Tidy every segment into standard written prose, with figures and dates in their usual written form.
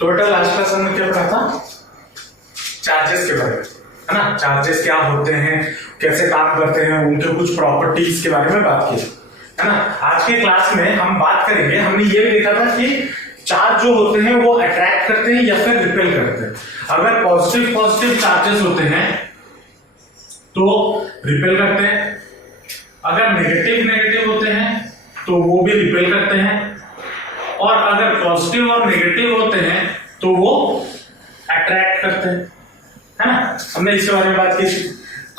Total last class हमने क्या पढ़ा था? चार्जेस के बारे में, है ना। चार्जेस क्या होते हैं, कैसे काम करते हैं, उनके कुछ प्रॉपर्टीज के बारे में बात की, है ना। आज के क्लास में हम बात करेंगे, हमने ये भी देखा था कि चार्ज जो होते हैं वो अट्रैक्ट करते हैं या फिर रिपेल करते हैं। अगर पॉजिटिव चार्जेस होते हैं तो रिपेल करते हैं, अगर नेगेटिव होते हैं तो वो भी रिपेल करते हैं, और अगर पॉजिटिव और नेगेटिव होते हैं तो वो अट्रैक्ट करते हैं, है ना। हमने इसके बारे में बात की थी।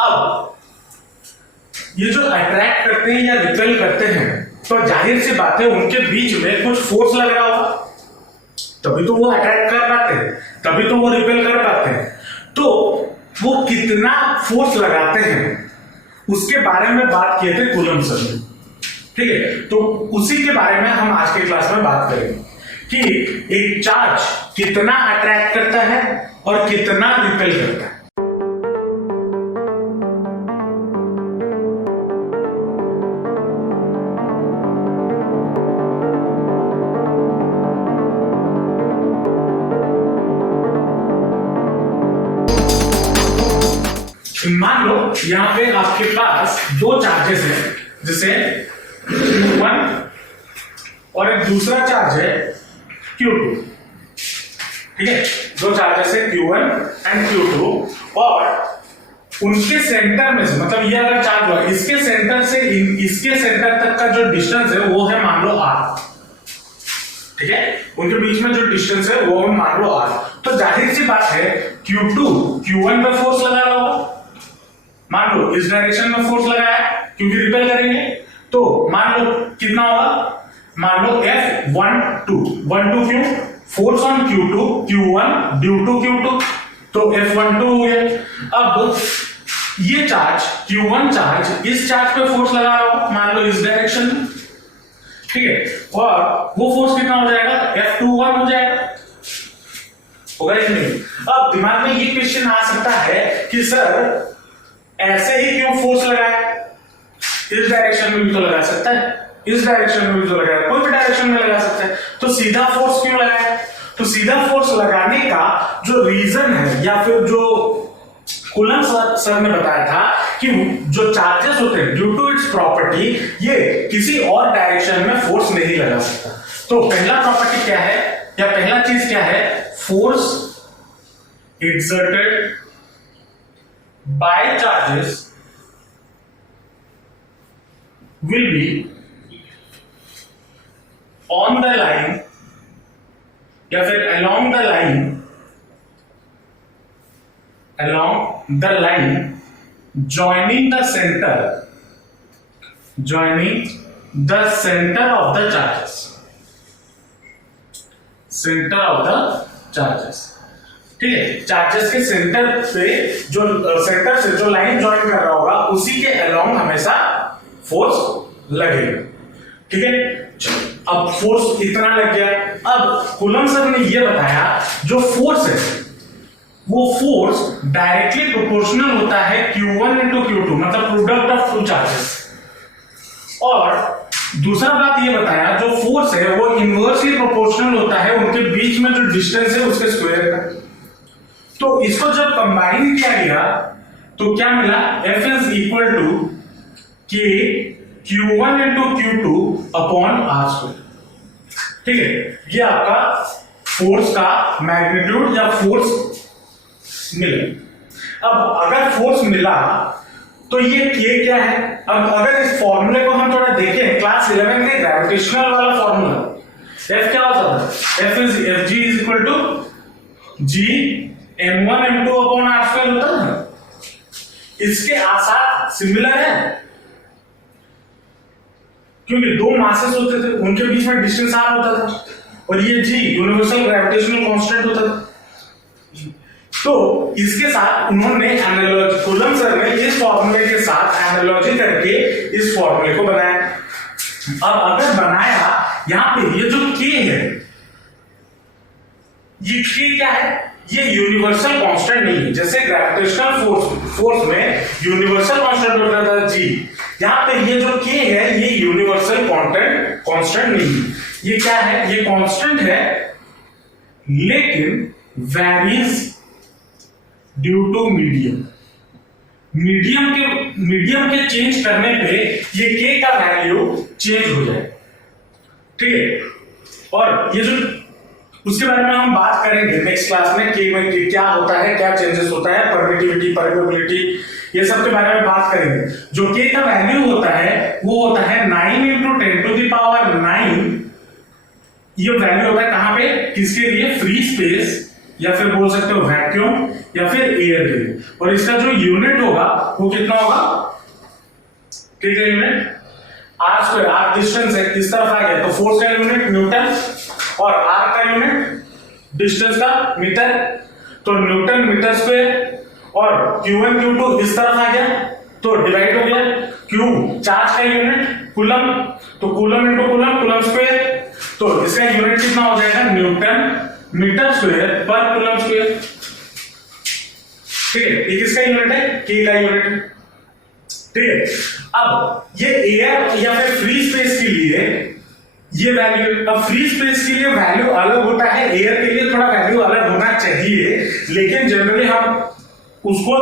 अब ये जो अट्रैक्ट करते हैं या रिपेल करते हैं, तो जाहिर सी बात है उनके बीच में कुछ फोर्स लग रहा होगा, तभी तो वो अट्रैक्ट कर पाते हैं, तभी तो वो रिपेल कर पाते हैं। तो वो कितना फोर्स लगाते हैं उसके बारे में बात किए थे कूलम्ब सर ने, ठीक है। तो उसी के बारे में हम आज के क्लास में बात करेंगे कि एक चार्ज कितना अट्रैक्ट करता है और कितना रिपेल करता है। मान लो यहां पे आपके पास दो चार्जेस है, जैसे Q1 और एक दूसरा चार्ज है Q2, ठीक है। दो चार्जेस है Q1 एंड Q2, और उनके सेंटर में से, मतलब ये अगर चार्ज हुआ, इसके सेंटर से इसके सेंटर तक का जो डिस्टेंस है वो है मान लो R, ठीक है। उनके बीच में जो डिस्टेंस है वो मान लो R। तो जाहिर सी बात है Q2 Q1 पे फोर्स लगा रहा होगा, मान लो इस डायरेक्शन में फोर्स लगाया है क्योंकि रिपेल करेंगे, तो मान लो कितना होगा, मान लो F12 क्यों, force on Q2 Q1 due to Q2, तो F12 हो गया। अब ये चार्ज Q1 चार्ज इस चार्ज पे फोर्स लगा रहा होगा, मान लो इस डायरेक्शन में, ठीक है, और वो फोर्स कितना हो जाएगा, F21 हो जाएगा, होगा कि नहीं। अब दिमाग में ये क्वेश्चन आ सकता है कि सर ऐसे ही क्यों फोर्स लगाया, इस डायरेक्शन में भी तो लगा सकता है, इस डायरेक्शन में भी तो लगाया, कोई भी डायरेक्शन में लगा सकता है, तो सीधा फोर्स क्यों लगाया। तो सीधा फोर्स लगाने का जो रीजन है, या फिर जो कूलम्ब सर ने बताया था कि जो चार्जेस होते हैं ड्यू टू इट्स प्रॉपर्टी, ये किसी और डायरेक्शन में फोर्स नहीं लगा सकता। तो पहला प्रॉपर्टी क्या है, या पहला चीज क्या है, force exerted by charges will be on the line या फिर along the line joining the center of the charges, ठीक है। चार्जेस के सेंटर पे सेंटर से जो लाइन ज्वाइन कर रहा होगा उसी के अलोंग हमेशा फोर्स लगेगा, ठीक है। अब फोर्स इतना लग गया। अब कूलम्ब सर ने ये बताया जो फोर्स है वो फोर्स डायरेक्टली प्रोपोर्शनल होता है Q1 into Q2, मतलब प्रोडक्ट ऑफ टू चार्जेस। और दूसरा बात ये बताया जो फोर्स है वो इनवर्सली प्रोपोर्शनल होता है उनके बीच में जो डिस्टेंस है उसके स्क्वायर का। तो इसको जब कंबाइन किया गया तो क्या मिला, F is equal to K Q1 into Q2 upon R², ठीक है। ये आपका फोर्स का मैग्नीट्यूड या फोर्स मिला। अब अगर फोर्स मिला तो ये K क्या है। अब अगर इस फॉर्मूले को हम थोड़ा देखें, क्लास 11 में ग्रेविटेशनल वाला फॉर्मूला, F क्या होता था, Fg is equal to G M1 M2 upon R² होता है ना। इसके आसार सिमिलर है क्योंकि दो मासेस होते थे, उनके बीच में डिस्टेंस R होता था, और ये G यूनिवर्सल ग्रेविटेशनल कांस्टेंट होता था। तो इसके साथ उन्होंने एनालॉजी, कूलम्ब सर ने इस फॉर्मूले के साथ एनालॉजी करके इस फॉर्मूले को बनाया। अब अगर बनाया, यहां पे ये जो K है, ये K क्या है, ये यूनिवर्सल कांस्टेंट नहीं है। जैसे ग्रेविटेशनल फोर्स में यूनिवर्सल कांस्टेंट होता था G, यहां पे ये जो K है ये यूनिवर्सल कांस्टेंट नहीं है। ये क्या है, ये कांस्टेंट है लेकिन varies due to medium. Medium के चेंज करने पे ये के का वैल्यू चेंज हो जाए, ठीक है। और ये जो उसके बारे में हम बात करेंगे नेक्स्ट क्लास में कि क्या होता है, क्या चेंजेस होता है, परमिटिविटी, परमेबिलिटी, ये सब के बारे में बात करेंगे। जो के का वैल्यू होता है वो होता है 9 × 10⁹। ये वैल्यू होता है कहां पे, किसके लिए, फ्री स्पेस या फिर बोल सकते हो वैक्यूम या फिर एयर के लिए। और इसका जो यूनिट होगा वो कितना होगा, ठीक है, unit R square. R distance है, किस तरफ आ गया तो फोर्स का यूनिट न्यूटन और आर का यूनिट डिस्टेंस का मीटर, तो न्यूटन मीटर स्क्वायर। और Q1 Q2 इस तरफ आ गया तो डिवाइड हो गया, Q चार्ज का यूनिट कूलम, तो coulomb into coulomb, coulomb square, तो इसका यूनिट कितना हो जाएगा, न्यूटन मीटर स्क्वायर पर कूलम स्क्वायर, ठीक है। ये किसका यूनिट है, के का यूनिट, ठीक है। अब ये एयर या फिर फ्री स्पेस के लिए ये वैल्यू, अब फ्री स्पेस के लिए वैल्यू अलग होता है, एयर के लिए थोड़ा वैल्यू अलग होना चाहिए, लेकिन जनरली हम उसको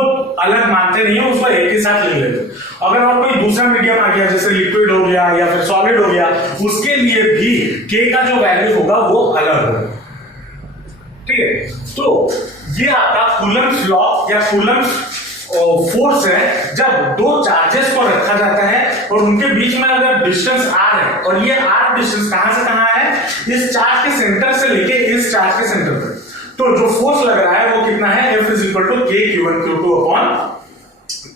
अलग मानते नहीं है, उसको एक ही साथ ले लेते। अगर और कोई दूसरा मीडियम आ गया जैसे लिक्विड हो गया या फिर सॉलिड हो गया, उसके लिए भी के का जो वैल्यू होगा वो अलग होगा, ठीक है। तो ये आपका कूलम्स लॉ या कूलम्स फोर्स है। जब दो चार्जेस को रखा जाता है और उनके बीच में अगर डिस्टेंस आर है, और ये आर डिस्टेंस कहां से कहां है, इस चार्ज के सेंटर से लेके इस चार्ज के सेंटर तक, तो जो फोर्स लग रहा है वो कितना है, F = K Q1 Q2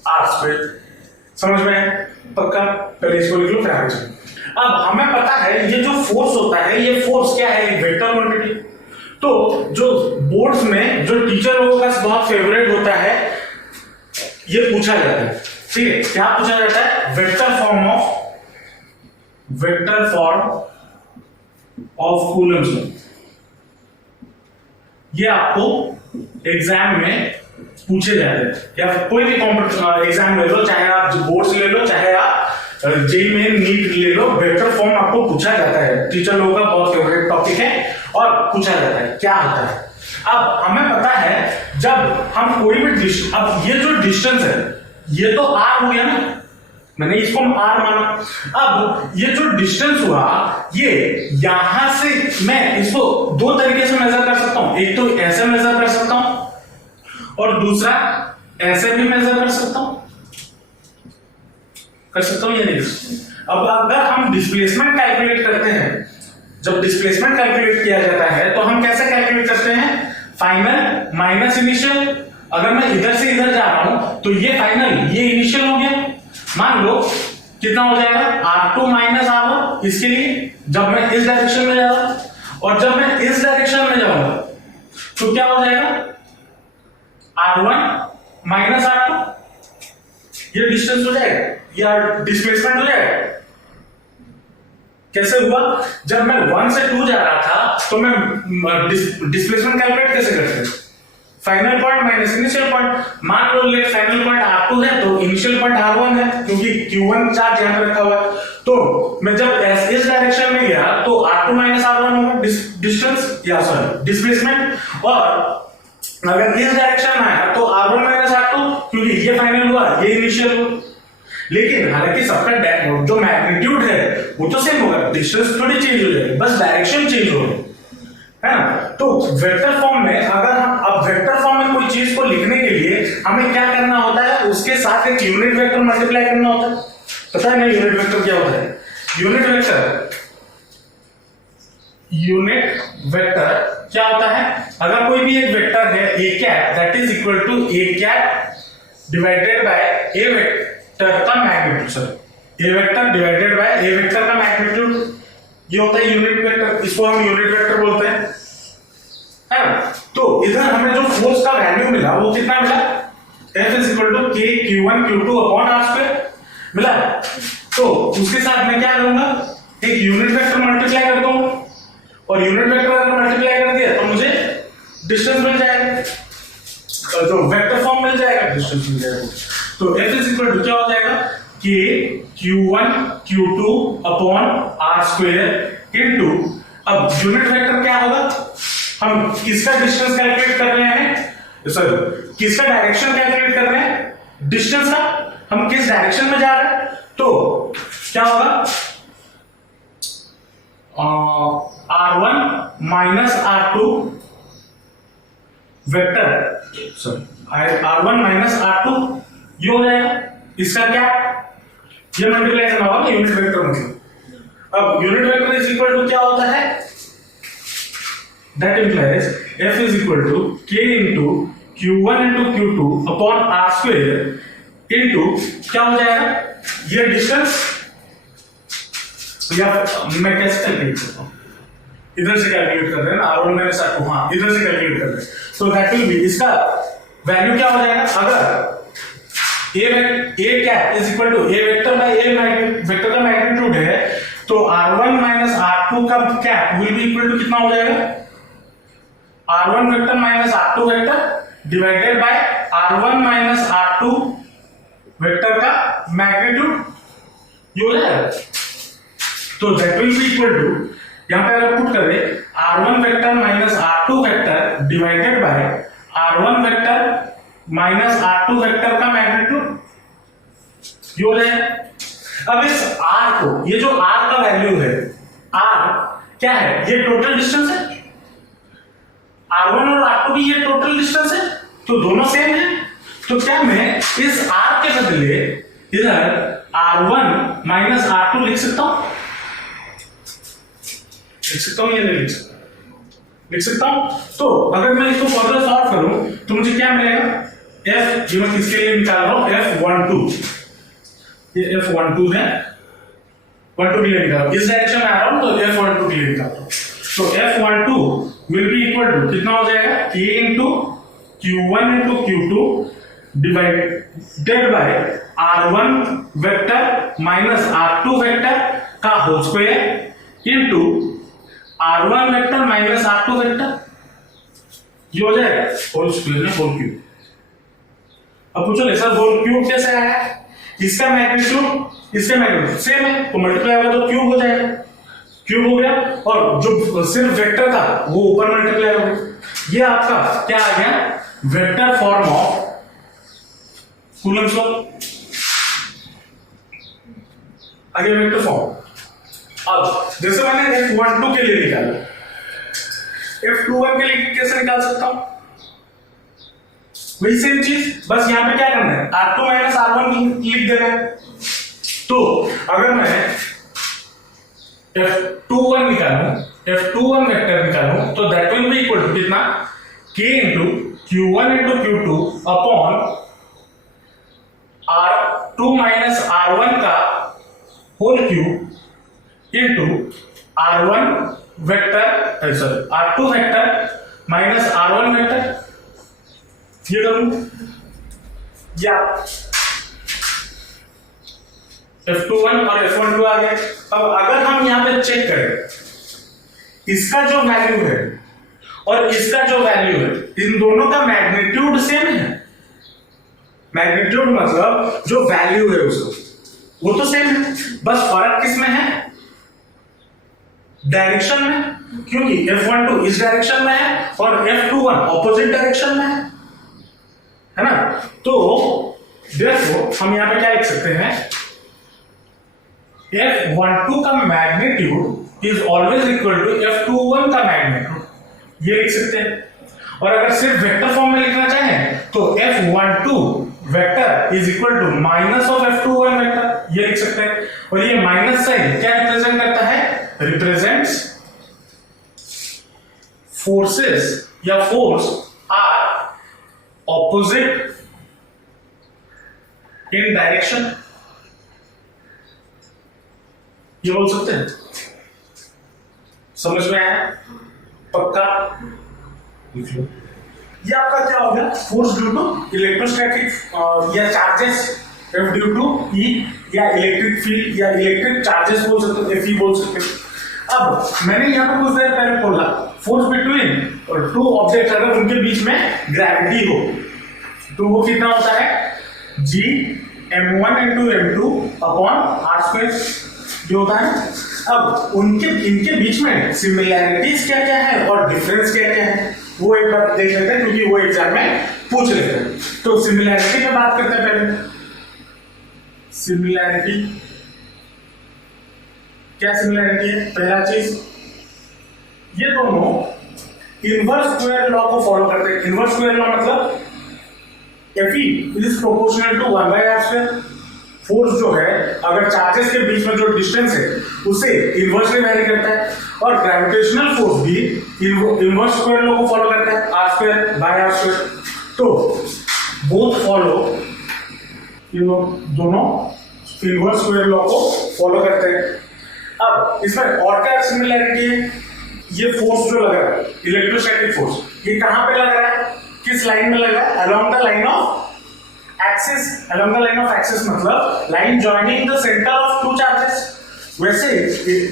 R square. समझ में पक्का, पहले इसको लिख लो फिर आगे चलो। अब हमें पता है ये जो फोर्स होता है, ये फोर्स क्या है, एक वेक्टर क्वांटिटी। तो जो बोर्ड्स में जो टीचर लोगों का बहुत फेवरेट होता है, ये पूछा जाता है, ठीक है, क्या पूछा जाता है, vector form of Coulomb's law. ये आपको एग्जाम में पूछे जाते हैं, या कोई भी कॉम्पिटिशन एग्जाम ले लो, चाहे आप बोर्ड्स ले लो, चाहे आप जेई मेन नीट ले लो, वेक्टर फॉर्म आपको पूछा जाता है। टीचर लोगों का बहुत फेवरेट टॉपिक है और पूछा जाता है क्या होता है। अब हमें पता है जब हम कोई भी अब ये जो डिस्टेंस है ये तो आर हो गया ना, मैंने इसको आर माना। अब ये जो डिस्टेंस हुआ, ये यहां से मैं इसको दो तरीके से मेजर कर सकता हूं, एक तो ऐसे मेजर कर सकता हूं और दूसरा ऐसे भी मेजर कर सकता हूं या नहीं। अब अगर हम डिस्प्लेसमेंट कैलकुलेट करते हैं, जब डिस्प्लेसमेंट कैलकुलेट किया जाता है तो हम कैसे कैलकुलेट करते हैं, फाइनल माइनस इनिशियल। अगर मैं इधर से इधर जा रहा हूं तो ये फाइनल, ये इनिशियल हो गया। मान लो कितना हो जाएगा, R2 माइनस R1 इसके लिए, जब मैं इस डायरेक्शन में जा रहा हूं, और जब मैं इस डायरेक्शन में जाऊंगा तो क्या हो जाएगा, R1 माइनस R2, ये डिस्टेंस हो जाएगा या डिस्प्लेसमेंट हो जाएगा। कैसे हुआ, जब मैं 1 से 2 जा रहा था तो मैं डिस्प्लेसमेंट कैलकुलेट कैसे करते, final point minus initial point. मान लो ले फाइनल पॉइंट R2 है तो इनिशियल पॉइंट R1 है, क्योंकि Q1 चार्ज यहां पे रखा हुआ है। तो मैं जब इस डायरेक्शन में गया तो R2 माइनस R1 होगा डिस्टेंस या सॉरी डिस्प्लेसमेंट, और अगर इस डायरेक्शन में आया तो R1 माइनस R2, क्योंकि ये फाइनल हुआ ये इनिशियल हुआ। लेकिन हालांकि सबका जो मैग्नीट्यूड है वो तो सेम होगा, डिस्टेंस थोड़ी चेंज हो जाएगी, बस डायरेक्शन चेंज होगी, है ना। तो वेक्टर फॉर्म में अगर हम अब वेक्टर फॉर्म में कोई चीज को लिखने के लिए हमें क्या करना होता है, उसके साथ एक यूनिट वेक्टर मल्टीप्लाई करना होता है। पता है ना यूनिट वेक्टर क्या होता है, यूनिट वेक्टर क्या होता है, अगर कोई भी एक वेक्टर है a cap that is equal to a cap divided by a vector का magnitude, sir a vector divided by a vector का मैग्नीट्यूड, ये होता है यूनिट वेक्टर, इसको हम यूनिट वेक्टर बोलते हैं, है ना। तो इधर हमें जो फोर्स का वैल्यू मिला वो कितना मिला, F is equal to K Q1 Q2 upon R square मिला। तो उसके साथ मैं क्या करूंगा, एक यूनिट वेक्टर मल्टीप्लाई कर दूंगा, और यूनिट वेक्टर अगर मल्टीप्लाई कर दिया तो मुझे डिस्टेंस मिल जाएगा, जो वेक्टर फॉर्म मिल जाएगा, डिस्टेंस मिल जाएगा। तो F is equal to क्या हो जाएगा, K Q1 Q2 upon R square into, अब यूनिट वेक्टर क्या होगा, हम किसका डिस्टेंस कैलकुलेट कर रहे हैं, सॉरी किसका डायरेक्शन कैलकुलेट कर रहे हैं, डिस्टेंस का, हम किस डायरेक्शन में जा रहे हैं, तो क्या होगा R1 minus R2 vector, sorry R1 minus R2 ये हो जाएगा, इसका क्या ये मल्टीप्लाई करना होगा यूनिट वेक्टर मतलब। अब unit vector is equal to क्या होता है, that implies F is equal to K into Q1 into Q2 upon R square into क्या हो जाएगा ये डिस्टेंस, या मैं कैसे कैलकुलेट करता हूं, इधर से कैलकुलेट कर रहे हैं ना R1 माइनस R2, हाँ इधर से कैलकुलेट कर रहे हैं, सो दैट विल बी, इसका वैल्यू क्या हो जाएगा, अगर A क्या is equal to A vector by A vector का मैग्नीट्यूड है, तो R1 माइनस R2 का cap will be equal to कितना हो जाएगा, R1 vector minus R2 vector divided by R1 minus R2 vector का मैग्नीट्यूड, ये हो जाएगा। तो that will be equal to, यहां पे अगर पुट करें R1 vector minus R2 vector divided by R1 vector minus R2 vector का मैग्नीट्यूड, ये हो जाएगा। अब इस R को, ये जो R का वैल्यू है, R क्या है, ये टोटल डिस्टेंस है, R1 और R2 भी ये टोटल डिस्टेंस है, तो दोनों सेम है, तो क्या मैं इस R के बदले इधर R1 माइनस R2 लिख सकता हूं, या नहीं लिख सकता हूं। तो अगर मैं इसको फर्दर सॉल्व करूं तो मुझे क्या मिलेगा, F जो मैं किसके लिए निकाल रहा हूं, F12, ये F12 है, 12 के लिए निकाल रहा हूं, इस डायरेक्शन में आ रहा हूं तो F12 के लिए निकाल रहा हूं, तो F12 will be equal to कितना हो जाएगा, K into Q1 into Q2 divided by R1 vector minus R2 vector का whole square into R1 vector minus R2 vector, ये हो जाएगा होल स्क्वायर में होल क्यूब। अब पूछो सर होल क्यूब कैसे आया, इसका मैग्नीट्यूड इसका मैग्नीट्यूड सेम है, तो मल्टीप्लाई होगा तो क्यूब हो जाएगा, क्यूब हो गया, और जो सिर्फ वेक्टर था वो ऊपर मल्टीप्लाई हो गया, ये आपका क्या आ गया, vector form of Coulomb's law, आगे वेक्टर फॉर्म। अब जैसे मैंने F12 के लिए निकाला, F21 के लिए कैसे निकाल सकता हूं, वही सेम चीज, बस यहां पे क्या करना है, R2 माइनस R1 लिख देना है। तो अगर मैं F21 निकालूं, F21 वेक्टर निकालूं, तो that will be equal to कितना, K into Q1 into Q2 upon R2 minus R1 का whole cube into R1 vector, sorry R2 vector minus R1 vector, ये करूं या F21 और F12 आ गए। अब अगर हम यहां पे चेक करें, इसका जो वैल्यू है और इसका जो वैल्यू है, इन दोनों का मैग्नीट्यूड सेम है, मैग्नीट्यूड मतलब जो वैल्यू है उसको वो तो सेम है, बस फर्क किसमें है, डायरेक्शन में, क्योंकि F12 इस डायरेक्शन में है और F21 ऑपोजिट डायरेक्शन में है ना। तो देखो हम यहां पे क्या लिख सकते हैं, F12 का magnitude is always equal to F21 का मैग्नीट्यूड, ये लिख सकते हैं। और अगर सिर्फ वेक्टर फॉर्म में लिखना चाहें तो F12 vector is equal to minus of F21 vector, ये लिख सकते हैं। और ये माइनस साइन क्या रिप्रेजेंट करता है, रिप्रेजेंट्स फोर्सेस या force are opposite in direction, ये बोल सकते हैं। समझ में आया, पक्का लिख लो। ये आपका क्या हो गया, फोर्स ड्यू टू इलेक्ट्रोस्टैटिक या charges F due to E, या इलेक्ट्रिक फील्ड या इलेक्ट्रिक चार्जेस बोल सकते हो, FE बोल सकते हो। अब मैंने यहाँ पे कुछ देर पहले बोला फोर्स बिटवीन टू ऑब्जेक्ट, अगर उनके बीच में ग्रेविटी हो तो वो कितना होता है, G m1 into m2 upon r square, जो होता है अब उनके इनके बीच में सिमिलैरिटीज क्या क्या है और डिफरेंस क्या क्या है वो एक बार देख लेते हैं, क्योंकि वो एग्जाम में पूछ लेते हैं। तो सिमिलैरिटी में बात करते हैं पहले। सिमिलैरिटी क्या सिमिलैरिटी है? पहला चीज, ये दोनों इनवर्स स्क्वायर लॉ को फॉलो करते हैं। इनवर्स स्क्वायर लॉ मतलब Fe is proportional to 1/r²। Force जो है अगर चार्जेस के बीच में जो डिस्टेंस है उसे इनवर्सली वैरी करता है, और ग्रेविटेशनल फोर्स भी इनवर्स स्क्वायर लॉ को फॉलो करता है, r²/r²। तो बोथ फॉलो, दोनों इनवर्स स्क्वायर लॉ को फॉलो करते हैं। अब इसमें और क्या सिमिलैरिटी है? ये फोर्स जो लग रहा है इलेक्ट्रोस्टैटिक फोर्स, ये कहां पे लग रहा है, किस लाइन में लग रहा है? Along the line of axis. Along the line of axis मतलब line joining the centre of two charges. वैसे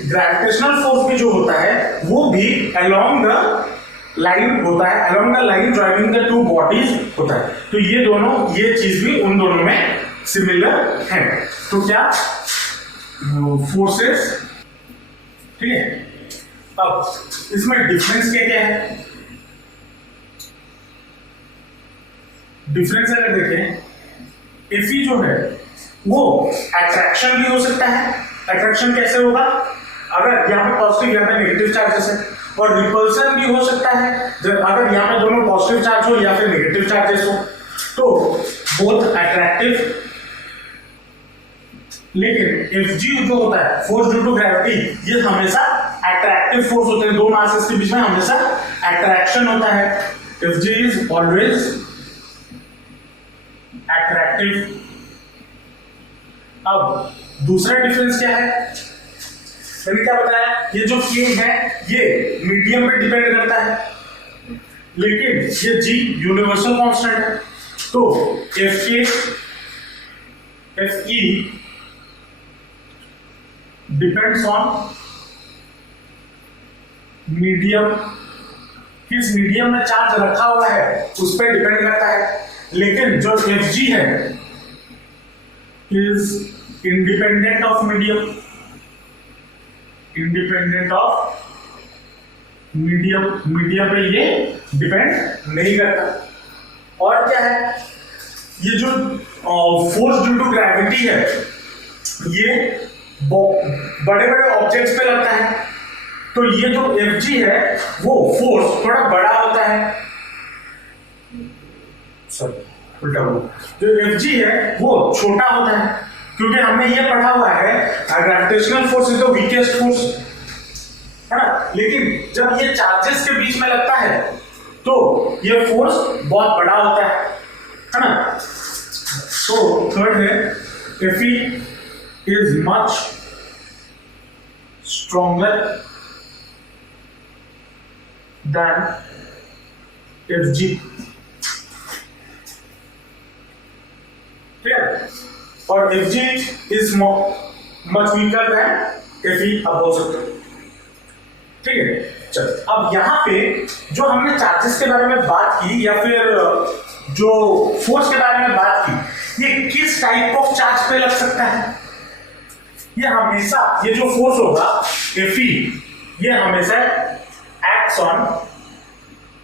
ग्रेविटेशनल फोर्स भी जो होता है वो भी अलोंग द लाइन होता है, along the line joining the two bodies होता है। तो ये दोनों, ये चीज भी उन दोनों में सिमिलर है। तो क्या फोर्सेस, ठीक है। अब इसमें डिफरेंस क्या क्या है? डिफरेंस अगर देखें, Fe जो है वो अट्रैक्शन भी हो सकता है। अट्रैक्शन कैसे होगा? अगर यहाँ पे पॉजिटिव यहाँ पे नेगेटिव चार्जेस है, और रिपल्सन भी हो सकता है अगर यहाँ पे दोनों पॉजिटिव चार्ज हो या फिर नेगेटिव चार्जेस हो। तो बोथ अट्रैक्टिव, लेकिन Fg जो होता है फोर्स ड्यू टू ग्रेविटी, ये हमेशा अट्रैक्टिव फोर्स होते हैं। दो मासेस के बीच में हमेशा अट्रैक्शन होता है। Fg is always attractive. अब दूसरा डिफरेंस क्या है? मैंने क्या बताया, ये जो K है ये मीडियम पे डिपेंड करता है, लेकिन ये G यूनिवर्सल कांस्टेंट है। तो Fe डिपेंड्स ऑन मीडियम, किस मीडियम में चार्ज रखा हुआ है उस पर डिपेंड करता है। लेकिन जो Fg है is independent of medium, independent of medium, medium पे ये डिपेंड नहीं करता। और क्या है, ये जो फोर्स ड्यू टू ग्रेविटी है ये बड़े बड़े ऑब्जेक्ट्स पे लगता है। तो ये जो Fg है वो फोर्स थोड़ा बड़ा होता है, उल्टा हुआ, जो Fg है वो छोटा होता है, क्योंकि हमने ये पढ़ा हुआ है gravitational force is the weakest force, है ना। लेकिन जब ये चार्जेस के बीच में लगता है तो ये फोर्स बहुत बड़ा होता है ना। तो थर्ड है Fe is much stronger than Fg, ठीक है। और Fg is much weaker than Fe, आप बोल सकते हो, ठीक है। चलो अब यहाँ पे जो हमने चार्जेस के बारे में बात की या फिर जो फोर्स के बारे में बात की, ये किस टाइप ऑफ चार्ज पे लग सकता है? ये हमेशा, ये जो फोर्स होगा Fe, ये हमेशा एक्ट्स ऑन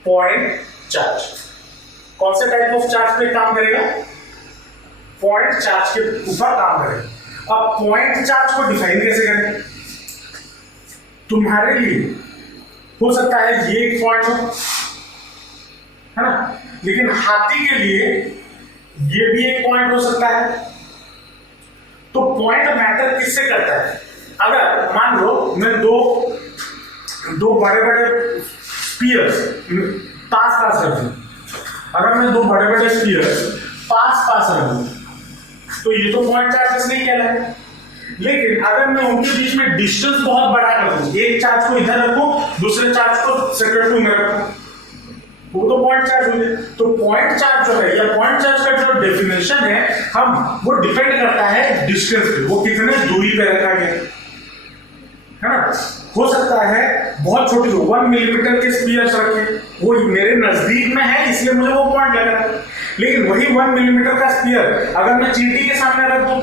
पॉइंट चार्ज। कौन से टाइप ऑफ चार्ज पे काम करेगा? पॉइंट चार्ज के ऊपर काम करेगा। अब पॉइंट चार्ज को डिफाइन कैसे करें? तुम्हारे लिए हो सकता है ये एक पॉइंट हो, है ना, लेकिन हाथी के लिए ये भी एक पॉइंट हो सकता है। तो पॉइंट मैटर किससे करता है? अगर मान लो मैं दो बड़े बड़े स्फीयर्स पास रख दूं, अगर मैं दो बड़े बड़े स्फीयर्स पास रख दूं तो ये तो पॉइंट चार्जेस नहीं कहलाए। लेकिन अगर मैं उनके बीच में डिस्टेंस बहुत बड़ा कर दूं, एक चार्ज को इधर रखूं, दूसरे चार्ज को सेक्टर 2 में रखूं, वो तो पॉइंट चार्ज हो गए। तो पॉइंट चार्ज जो है या पॉइंट चार्ज का जो डेफिनेशन है वो डिपेंड करता है डिस्टेंस पे, वो कितने दूरी पे रखा गया, है ना। हो सकता है बहुत छोटी 1 मिलीमीटर के स्फीयर्स रखे, वो मेरे नजदीक में है इसलिए मुझे वो पॉइंट लग रहा है। लेकिन वही 1 मिलीमीटर का स्फीयर अगर मैं चींटी के सामने रख दूं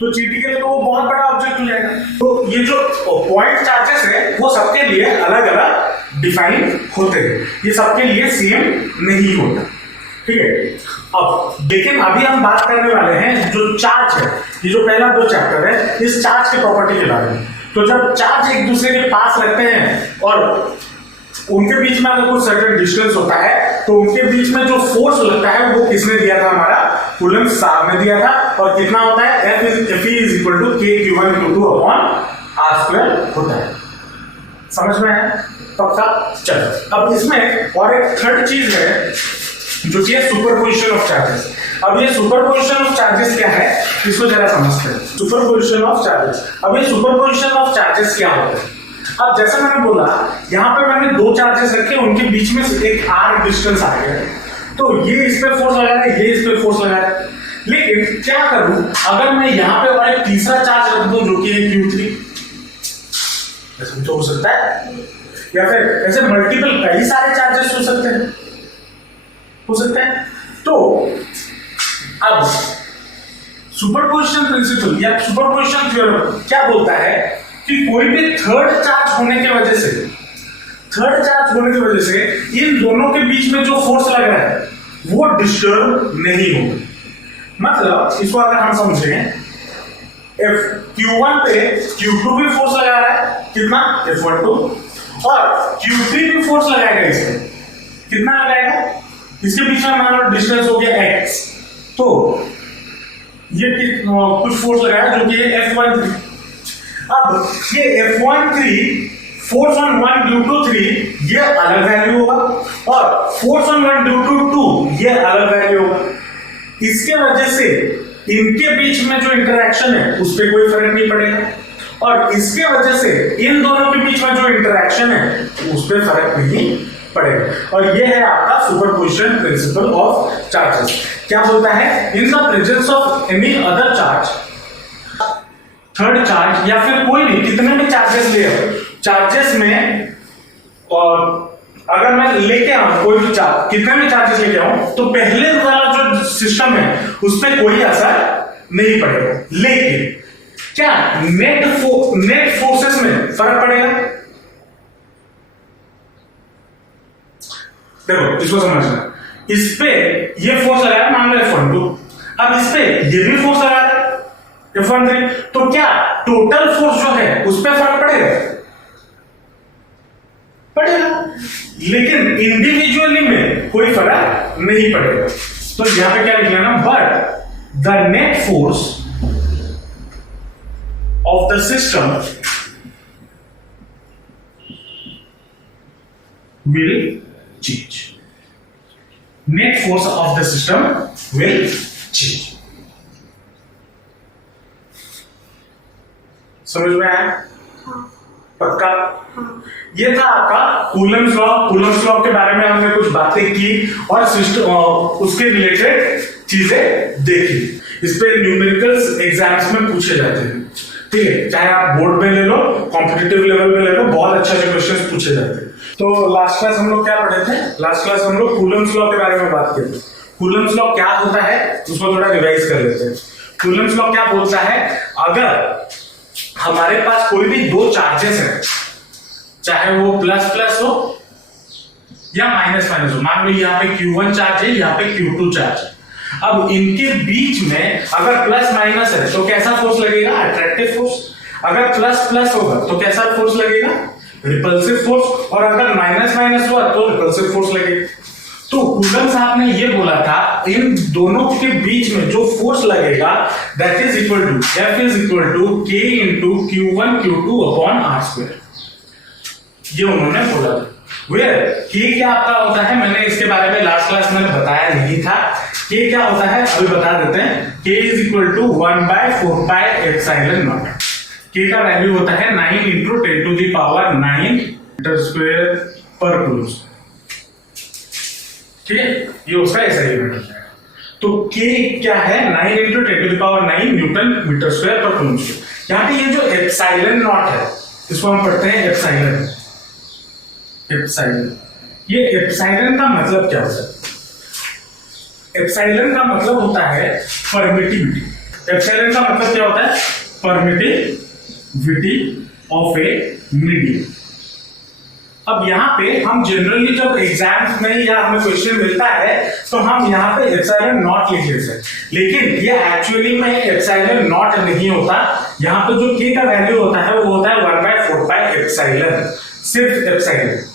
तो चीटी के लिए तो वो बहुत बड़ा ऑब्जेक्ट हो जाएगा। तो ये जो पॉइंट चार्जेस है वो सबके लिए अलग अलग डिफाइन होते हैं, ये सबके लिए सेम नहीं होता, ठीक है। अब लेकिन अभी हम बात करने वाले हैं जो चार्ज है, ये जो पहला दो चैप्टर है इस चार्ज के प्रॉपर्टी के बारे में। तो जब चार्ज एक दूसरे के पास रहते हैं और उनके बीच में अगर कुछ सर्टेन डिस्टेंस होता है तो उनके बीच में जो फोर्स लगता है वो किसने दिया था, हमारा कूलम्ब साहब ने दिया था। और कितना होता है, F is equal to K Q1 Q2 upon R square होता है। समझ में है पक्का? चलो अब इसमें और एक थर्ड चीज है जो कि है सुपरपोजिशन ऑफ चार्जेस। अब ये सुपरपोजिशन ऑफ चार्जेस क्या है इसको जरा समझते हैं। सुपरपोजिशन ऑफ चार्जेस, अब ये सुपरपोजिशन ऑफ चार्जेस क्या होता है? अब जैसा मैंने बोला यहाँ पे मैंने दो चार्जेस रखे, उनके बीच में से एक r डिस्टेंस आ गया, तो ये इस पे फोर्स लगा रहा है, ये इस पे फोर्स लगा रहा है। लेकिन क्या करूं अगर मैं यहाँ पे और एक तीसरा चार्ज रख दूं जो कि है Q3, ऐसा तो हो सकता है, या फिर ऐसे मल्टीपल कई सारे चार्जेस हो सकते हैं, हो सकते हैं। तो अब सुपरपोजिशन प्रिंसिपल या सुपरपोजिशन थ्योरम क्या बोलता है कि कोई भी थर्ड चार्ज होने की वजह से, थर्ड चार्ज होने की वजह से इन दोनों के बीच में जो फोर्स लग रहा है वो डिस्टर्ब नहीं होगा। मतलब इसको अगर हम समझें, Q1 पे Q2 भी फोर्स लगा रहा है, कितना F12, और Q3 भी फोर्स लगाएगा इस पे, कितना लगाएगा, इसके बीच में मान लो डिस्टेंस हो गया x, तो ये कुछ फोर्स लगाया जो कि F13। अब ये F13 force on 1 due to 3 ये अलग वैल्यू होगा, और फोर्स ऑन 1 ड्यू टू 2 ये अलग वैल्यू होगा। इसके वजह से इनके बीच में जो इंटरेक्शन है उस पर कोई फर्क नहीं पड़ेगा, और इसके वजह से इन दोनों के बीच में जो इंटरेक्शन है उस पर फर्क नहीं पड़ेगा। और ये है आपका सुपरपोजिशन प्रिंसिपल ऑफ चार्जेस। क्या बोलता है, in the presence of any other charge, third charge या फिर कोई भी कितने भी चार्जेस ले, चार्जेस में और अगर मैं लेके आऊं कोई भी चार्ज, कितने भी चार्जेस लेके आऊं तो पहले वाला जो सिस्टम है उस पर कोई असर नहीं पड़ेगा, लेकिन क्या नेट फोर्सेस में फर्क पड़ेगा? देखो इसको समझना, इस पे ये फोर्स लगाया मान लो F12, अब इस पे ये भी फोर्स लगा रहा है F13, तो क्या टोटल फोर्स जो है उस पे फर्क पड़ेगा? पड़ेगा, लेकिन इंडिविजुअली में कोई फर्क नहीं पड़ेगा। तो यहां पे क्या लिख लेना, but the net force of the system will change. Net force of the system will change. समझ में आया? पक्का? ये था आपका कूलम्ब्स लॉ। कूलम्ब्स लॉ के बारे में हमने कुछ बातें की और सिस्टम उसके रिलेटेड चीजें देखी। इस पे न्यूमेरिकल्स एग्जाम्स में पूछे जाते हैं, ठीक है, चाहे आप बोर्ड में ले लो, कॉम्पिटिटिव लेवल पे ले लो, बहुत अच्छे क्वेश्चंस पूछे जाते हैं। तो लास्ट क्लास हम लोग क्या पढ़े थे? लास्ट क्लास हम लोग कूलम्ब्स लॉ के बारे में बात की थी। कूलम्ब्स लॉ क्या होता है उसको थोड़ा रिवाइज कर लेते हैं। कूलम्ब्स लॉ क्या बोलता है, अगर हमारे पास कोई भी दो चार्जेस हैं, चाहे वो प्लस प्लस हो या माइनस माइनस हो, मान लो यहाँ पे Q1 चार्ज है, यहाँ पे Q2 चार्ज है, अब इनके बीच में अगर प्लस माइनस है तो कैसा फोर्स लगेगा? Attractive force. अगर प्लस प्लस होगा तो कैसा फोर्स लगेगा? Repulsive force. और अगर माइनस माइनस हुआ तो रिपल्सिव फोर्स लगेगा। तो कूलम्ब साहब ने ये बोला था इन दोनों के बीच में जो फोर्स लगेगा that is equal to F is equal to K into Q1 Q2 upon R square, ये उन्होंने बोला था। वेयर K क्या आपका होता है, मैंने इसके बारे में लास्ट क्लास में बताया नहीं था। K क्या होता है अभी बता देते हैं। K is equal to 1/4 pi epsilon naught. K का वैल्यू होता है 9 into 10 to the power 9 metre square per coulomb, ठीक है, ये उसका ऐसा यूनिट होता है। तो K क्या है? 9 into 10 to the power 9 newton metre square per coulomb. यहाँ पे ये जो एप्सिलॉन नॉट है इसको हम पढ़ते हैं एप्सिलॉन। एप्सिलॉन, ये एप्सिलॉन का मतलब क्या होता है? एप्सिलॉन का मतलब होता है परमिटिविटी। एप्सिलॉन का मतलब क्या होता है? Permittivity of a medium. अब यहाँ पे हम जनरली जब एग्जाम्स में या हमें क्वेश्चन मिलता है तो हम यहाँ पे एप्सिलॉन नॉट लिख लेते हैं, लेकिन ये एक्चुअली में एप्सिलॉन नॉट नहीं होता। यहाँ पे जो k का वैल्यू होता है वो होता है 1/4 पाई एप्सिलॉन, सिर्फ एप्सिलॉन।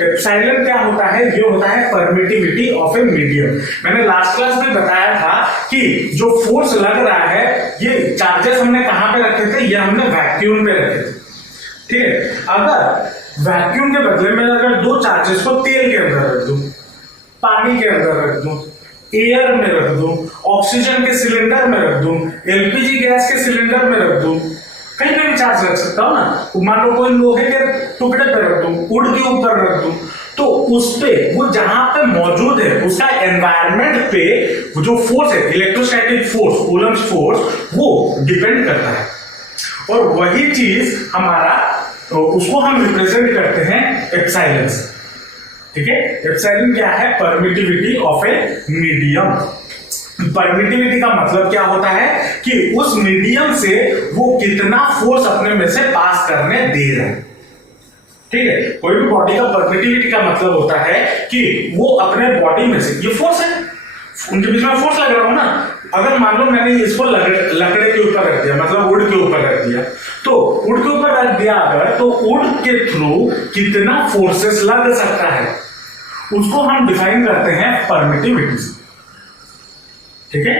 एप्सिलॉन क्या होता है? ये होता है परमिटिविटी ऑफ ए मीडियम। मैंने लास्ट क्लास में बताया था कि जो फोर्स लग रहा है, ये चार्जेस हमने कहां पे रखे थे? ये हमने वैक्यूम पे रखे थे, ठीक है। अगर वैक्यूम के बदले में अगर दो चार्जेस को तेल के अंदर रख दूं, पानी के अंदर रख दूं, एयर में रख दूं, ऑक्सीजन के सिलेंडर में रख दूं, एलपीजी गैस के सिलेंडर में रख दूं, कहीं पे भी चार्ज रख सकता हूं ना। मान लो कोई लोहे के टुकड़े पे रख दूं, वुड के ऊपर रख दूं, तो उस पे वो जहां पे मौजूद है उसका एनवायरनमेंट पे जो फोर्स है, इलेक्ट्रोस्टैटिक फोर्स, कूलम्ब फोर्स, वो डिपेंड करता है। और वही चीज हमारा, उसको हम रिप्रेजेंट करते हैं एप्सिलॉन से, ठीक है। एप्सिलॉन क्या है? Permittivity of a medium. Permittivity का मतलब क्या होता है कि उस मीडियम से वो कितना फोर्स अपने में से पास करने दे रहा है, ठीक है। कोई भी बॉडी का परमिटिविटी का मतलब होता है कि वो अपने बॉडी में से, ये फोर्स है, उनके बीच में फोर्स लग रहा हो ना। अगर मान लो मैंने इसको लकड़े के ऊपर रख दिया, मतलब वुड के ऊपर रख दिया, तो वुड के ऊपर रख दिया अगर, तो वुड के थ्रू कितना फोर्सेस लग सकता है उसको हम डिफाइन करते हैं परमिटिविटी से, ठीक है।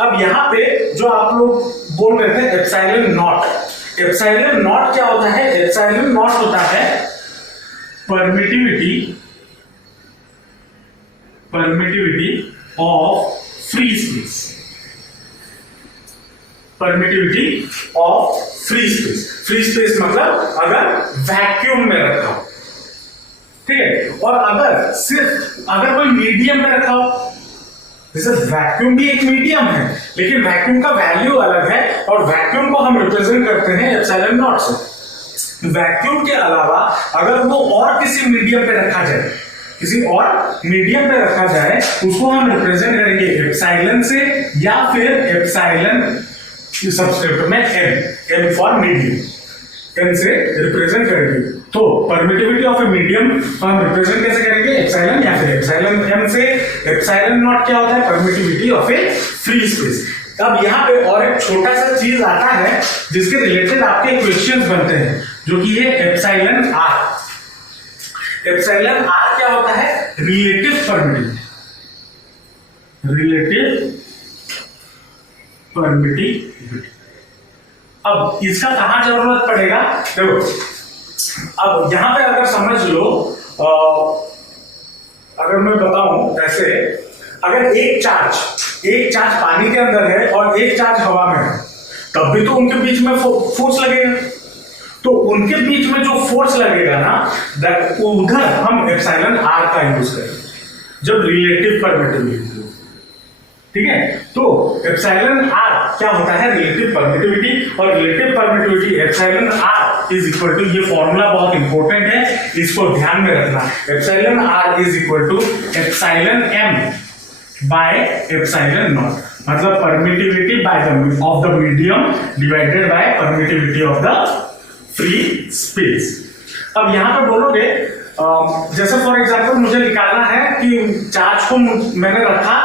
अब यहां पे जो आप लोग बोल रहे थे एप्सिलॉन नॉट, एप्सिलॉन नॉट क्या होता है? एप्सिलॉन नॉट होता है permittivity of free space, permittivity of free space. Free space मतलब अगर वैक्यूम में रखा हो, ठीक है। और अगर सिर्फ अगर कोई मीडियम में रखा हो, जैसे वैक्यूम भी एक मीडियम है, लेकिन वैक्यूम का वैल्यू अलग है, और वैक्यूम को हम रिप्रेजेंट करते हैं एप्सिलॉन नॉट से। वैक्यूम के अलावा अगर वो और किसी मीडियम पे रखा जाए, किसी और मीडियम पे रखा जाए, उसको हम रिप्रेजेंट करेंगे एप्सिलॉन से, या फिर एप्सिलॉन सबस्क्रिप्ट में एम फॉर मीडियम, एम से रिप्रेजेंट करेंगे। तो परमिटिविटी ऑफ ए मीडियम हम रिप्रेजेंट कैसे करेंगे? एप्सिलॉन या फिर एप्सिलॉन एम से। एप्सिलॉन नॉट क्या होता है? Permittivity of A free space. अब यहाँ पे और एक छोटा सा चीज आता है जिसके रिलेटेड आपके क्वेश्चंस बनते हैं, जो कि ये एप्सिलॉन आर। एप्सिलॉन आर क्या होता है? Relative permittivity, relative permittivity. अब इसका कहां जरूरत पड़ेगा? देखो, अब यहां पे अगर समझ लो, अगर मैं बताऊं ऐसे, अगर एक चार्ज पानी के अंदर है और एक चार्ज हवा में है, तब भी तो उनके बीच में फोर्स लगेगा। तो उनके बीच में जो फोर्स लगेगा ना, उधर हम एप्सिलॉन आर का यूज करेंगे जब रिलेटिव परमिटिविटी, ठीक है। तो एप्सिलॉन आर क्या होता है? Relative permittivity. और relative permittivity epsilon R is equal to, ये फॉर्मूला बहुत इंपॉर्टेंट है, इसको ध्यान में रखना। Epsilon R is equal to epsilon M by epsilon naught, मतलब permittivity of the medium divided by permittivity of the free space. अब यहां पे बोलोगे, जैसे फॉर एग्जांपल मुझे निकालना है कि चार्ज को मैंने रखा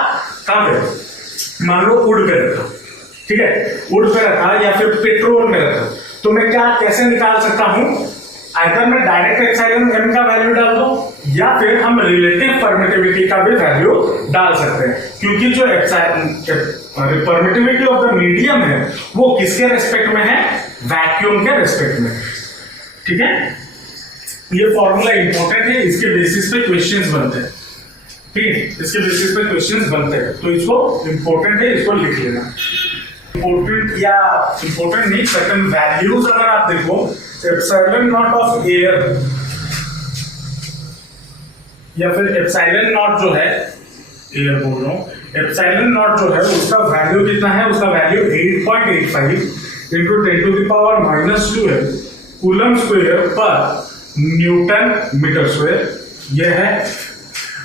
कहां पे, मान लो वुड पे रखा, ठीक है, वुड पे रखा या फिर पेट्रोल में रखा, तो मैं क्या कैसे निकाल सकता हूं? आइदर मैं डायरेक्ट एप्सिलॉन एम का वैल्यू डाल दूं, या फिर हम रिलेटिव परमिटिविटी का भी वैल्यू डाल सकते हैं, क्योंकि जो परमिटिविटी ऑफ द मीडियम है वो किसके रेस्पेक्ट में है? वैक्यूम के रेस्पेक्ट में, ठीक है। ये फॉर्मूला इंपॉर्टेंट है, इसके बेसिस पे क्वेश्चंस बनते हैं, ठीक है, इसके बेसिस पे क्वेश्चंस बनते हैं, तो इसको इंपॉर्टेंट है, इसको लिख लेना। इंपॉर्टेंट या इंपॉर्टेंट नहीं, सर्टेन वैल्यूज अगर आप देखो, एप्सिलॉन नॉट ऑफ एयर या फिर एप्सिलॉन नॉट जो है, एयर बोल रहा हूं, एप्सिलॉन नॉट जो है उसका वैल्यू कितना है? उसका value 8.85 into 10 to the power -12 coulomb square पर न्यूटन मीटर स्क्वायर। यह है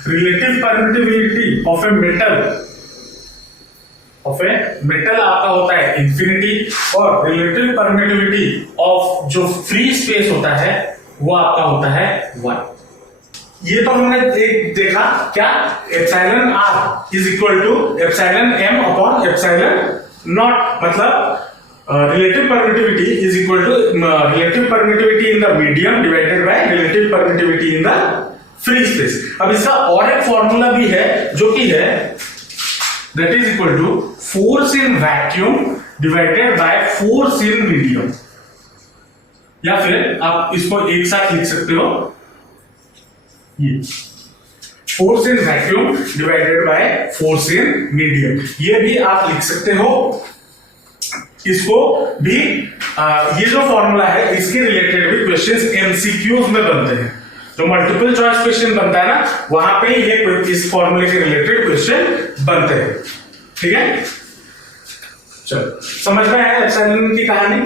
relative permittivity of a metal of a metal आपका होता है इंफिनिटी, और रिलेटिव परमिटिविटी ऑफ जो फ्री स्पेस होता है वो आपका होता है 1। ये तो हमने एक देखा क्या, epsilon R is equal to epsilon M upon epsilon naught, मतलब relative permittivity is equal to relative permittivity in the medium divided by relative permittivity in the free space। अब इसका और एक फॉर्मूला भी है जो कि है that is equal to force in vacuum divided by force in medium, या फिर आप इसको एक साथ लिख सकते हो, ये force in vacuum divided by force in medium, ये भी आप लिख सकते हो। इसको भी ये जो फॉर्मूला है इसके रिलेटेड भी क्वेश्चंस एमसीक्यूज में बनते हैं, जो मल्टीपल चॉइस क्वेश्चन बनता है ना, वहां पे ये इस फॉर्मूले के रिलेटेड क्वेश्चन बनते हैं। ठीक है, चलो समझ में आया एप्सिलॉन की कहानी।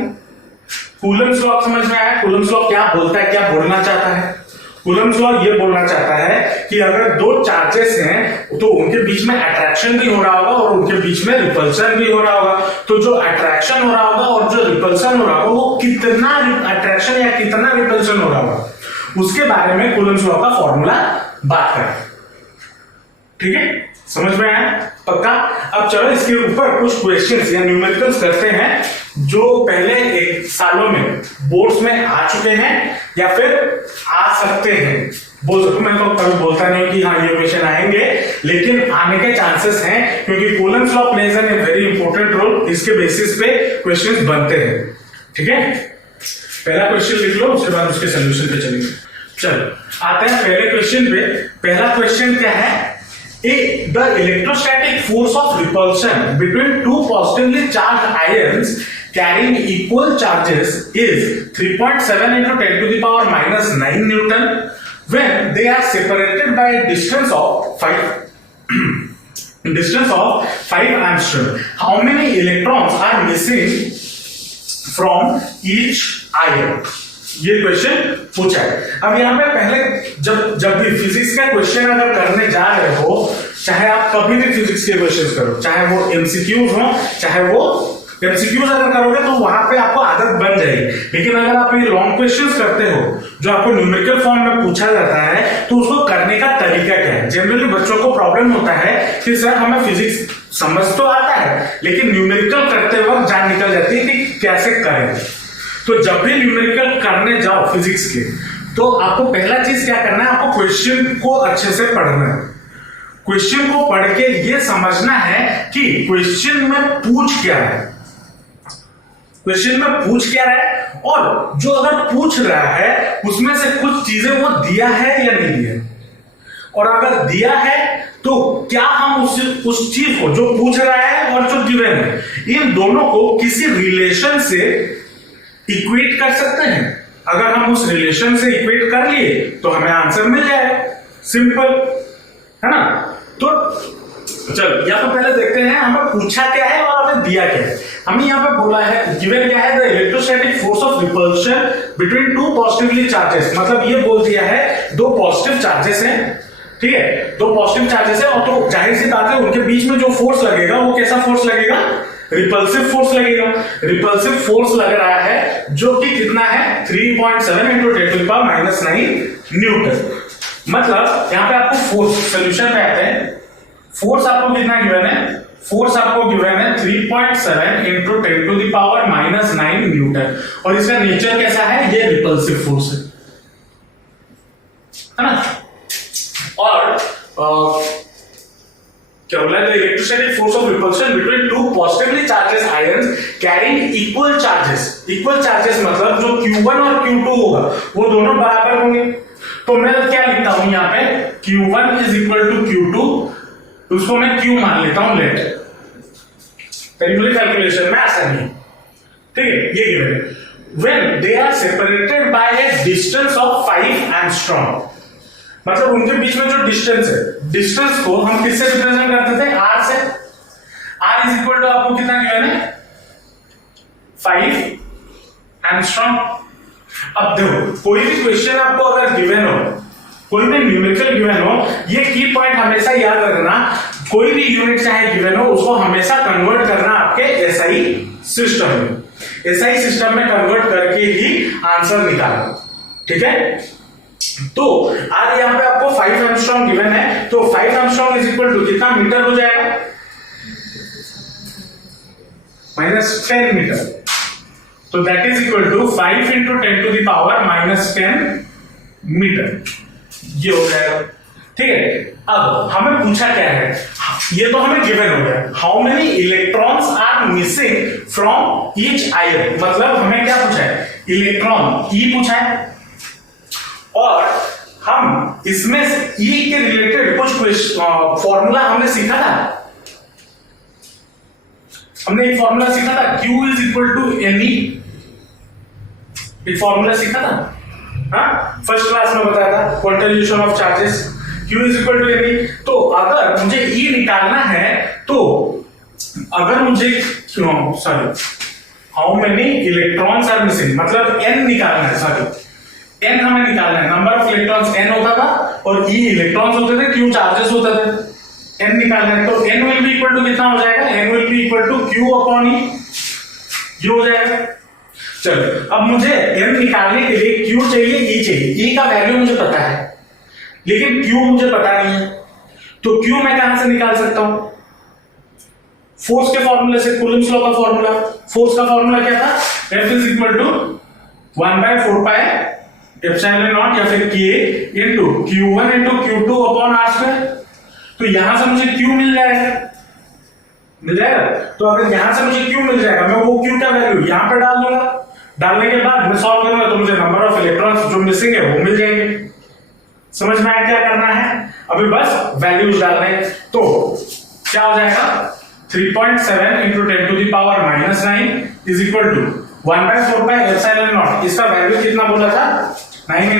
कूलम्स लॉ समझ में आया, कूलम्स लॉ क्या बोलता है, क्या बोलना चाहता है। कूलम्स लॉ ये बोलना चाहता है कि अगर दो चार्जेस हैं तो उनके बीच में अट्रैक्शन भी हो रहा होगा और उनके बीच में रिपल्शन भी हो रहा होगा, तो जो अट्रैक्शन हो रहा होगा और जो रिपल्शन हो रहा होगा वो कितना अट्रैक्शन या कितना रिपल्शन हो रहा होगा उसके बारे में कूलम्स लॉ का फॉर्मूला बात करें। ठीक है, समझ में आया पक्का। अब चलो इसके ऊपर कुछ क्वेश्चंस या न्यूमेरिकल्स करते हैं जो पहले एक सालों में बोर्ड्स में आ चुके हैं या फिर आ सकते हैं। बोल सकता हूं, मैं तो कभी बोलता नहीं कि हाँ ये क्वेश्चन आएंगे, लेकिन आने के चांसेस हैं क्योंकि Coulomb's law plays an very important role, इसके बेसिस पे क्वेश्चंस बनते हैं। ठीक है, पहला क्वेश्चन लिख लो, उसके बाद उसके सोल्यूशन पे चलेंगे। चलो आते हैं पहले क्वेश्चन पे। पहला क्वेश्चन क्या है, the electrostatic force of repulsion between two positively charged ions carrying equal charges is 3.7 into 10 to the power minus 9 Newton when they are separated by a distance of 5 angstrom. How many electrons are missing from each ion? ये question पूछा है। अब यहाँ पे पहले जब भी physics का क्वेश्चन अगर करने जा रहे हो, चाहे आप कभी भी फिजिक्स के क्वेश्चन करो, चाहे वो एमसीक्यूज हो, चाहे वो एमसीक्यूज अगर करोगे तो वहां पे आपको आदत बन जाएगी, लेकिन अगर आप ये लॉन्ग क्वेश्चंस करते हो जो आपको न्यूमेरिकल फॉर्म में पूछा जाता है तो उसको करने का तरीका क्या है। जनरली बच्चों को प्रॉब्लम होता है कि सर हमें फिजिक्स समझ तो आता है लेकिन न्यूमेरिकल करते वक्त जान निकल जाती है कि कैसे करें। तो जब भी न्यूमेरिकल करने जाओ फिजिक्स के, तो आपको पहला चीज क्या करना है, आपको क्वेश्चन को अच्छे से पढ़ना है। क्वेश्चन को पढ़ के ये समझना है कि क्वेश्चन में पूछ क्या है, क्वेश्चन में पूछ क्या रहा है, और जो अगर पूछ रहा है उसमें से कुछ चीजें वो दिया है या नहीं दिया, और अगर दिया है तो क्या हम उस चीज को जो पूछ रहा है और जो गिवन है, इन दोनों को किसी रिलेशन से इक्वेट कर सकते हैं। अगर हम उस रिलेशन से इक्वेट कर लिए तो हमें आंसर मिल जाएगा, सिंपल है ना। तो चलो यहाँ पे पहले देखते हैं हमें पूछा क्या है और हमें दिया क्या है। हमें यहाँ पे बोला है, गिवन क्या है, the electrostatic force of repulsion between two positively charges, मतलब ये बोल दिया है दो पॉजिटिव चार्जेस हैं, ठीक है, दो पॉजिटिव चार्जेस है, और तो जाहिर सी बात है उनके बीच में जो फोर्स लगेगा वो कैसा फोर्स लगेगा, रिपल्सिव फोर्स लगेगा। रिपल्सिव फोर्स लग रहा है जो कि कितना है 3.7 into 10 to the power minus 9 Newton. मतलब यहाँ पे आपको फोर्स, सोल्यूशन पे आते हैं, फोर्स आपको कितना गिवन है, फोर्स आपको गिवन है 3.7 into 10 to the power minus 9 Newton, और इसका नेचर कैसा है, ये रिपल्सिव फोर्स है ना। और क्या बोला है, the electrostatic force of repulsion between two positively charged ions carrying equal charges। equal charges मतलब जो Q1 और Q2 होगा वो दोनों बराबर होंगे। तो मैं क्या लिखता हूं यहाँ पे, Q1 is equal to Q2, उसको मैं Q मान लेता हूं, लेट पेरिफेरल कैलकुलेशन में आसानी है, ठीक है। ये गिवन है when they are separated by a distance of 5 angstrom, मतलब उनके बीच में जो डिस्टेंस है, डिस्टेंस को हम किससे रिप्रेजेंट करते थे, r से। r इज इक्वल टू आपको कितना गिवन है 5 एंगस्ट्रॉम। अब देखो कोई भी क्वेश्चन आपको अगर गिवन हो कोई भी न्यूमेरिकल गिवन हो, ये की पॉइंट हमेशा याद रखना, कोई भी यूनिट चाहे गिवन हो उसको हमेशा कन्वर्ट करना आपके एसआई सिस्टम में, एसआई सिस्टम में कन्वर्ट करके ही आंसर निकालना, ठीक है। तो आज यहाँ पे आपको 5 एंगस्ट्रॉम गिवन है, तो 5 एंगस्ट्रॉम इज इक्वल टू कितना मीटर हो जाएगा, -10 मीटर, तो that is equal to 5 × 10⁻⁻10 metre, ये हो जाएगा, ठीक है। अब हमें पूछा क्या है, ये तो हमें गिवन हो गया, how many electrons are missing from each ion, मतलब हमें क्या पूछा है, इलेक्ट्रॉन ई पूछा है, और हम इसमें ई के रिलेटेड कुछ फॉर्मूला हमने सीखा था, हमने एक फॉर्मूला सीखा था Q is equal to NE, एक फॉर्मूला सीखा था, हाँ फर्स्ट क्लास में बताया था, quantization of charges, Q is equal to NE। तो अगर मुझे E निकालना है, तो अगर मुझे how many electrons are missing, मतलब N निकालना है, सॉरी N हमें निकालना है, नंबर ऑफ इलेक्ट्रॉन्स N होता था और E इलेक्ट्रॉन्स होते थे, Q चार्जेस होते थे, N निकालना है, तो N will be equal to कितना हो जाएगा, N will be equal to Q upon E, ये हो जाएगा। चलो अब मुझे N निकालने के लिए Q चाहिए, E चाहिए, E का वैल्यू मुझे पता है लेकिन Q मुझे पता नहीं है, तो Q मैं कहां से निकाल सकता हूं, फोर्स के फॉर्मूले से, कूलम्ब्स लॉ का फॉर्मूला, फोर्स का फॉर्मूला क्या था, F is equal to 1/4 pi epsilon naught या फिर K into Q1 into Q2 upon r², तो यहां से मुझे Q मिल जाएगा, तो अगर यहां से मुझे Q मिल जाएगा, मैं वो Q का वैल्यू यहां पे डाल दूंगा, डालने के बाद मैं सॉल्व करूंगा तो मुझे नंबर ऑफ इलेक्ट्रॉन्स जो मिसिंग है वो मिल जाएंगे। समझ में आया क्या करना है, अभी बस वैल्यूज डालना है, तो क्या हो जाएगा 3.7 × 10⁻⁻9 is equal to 1/4 pi epsilon naught, इसका वैल्यू कितना बोला था, 9 ×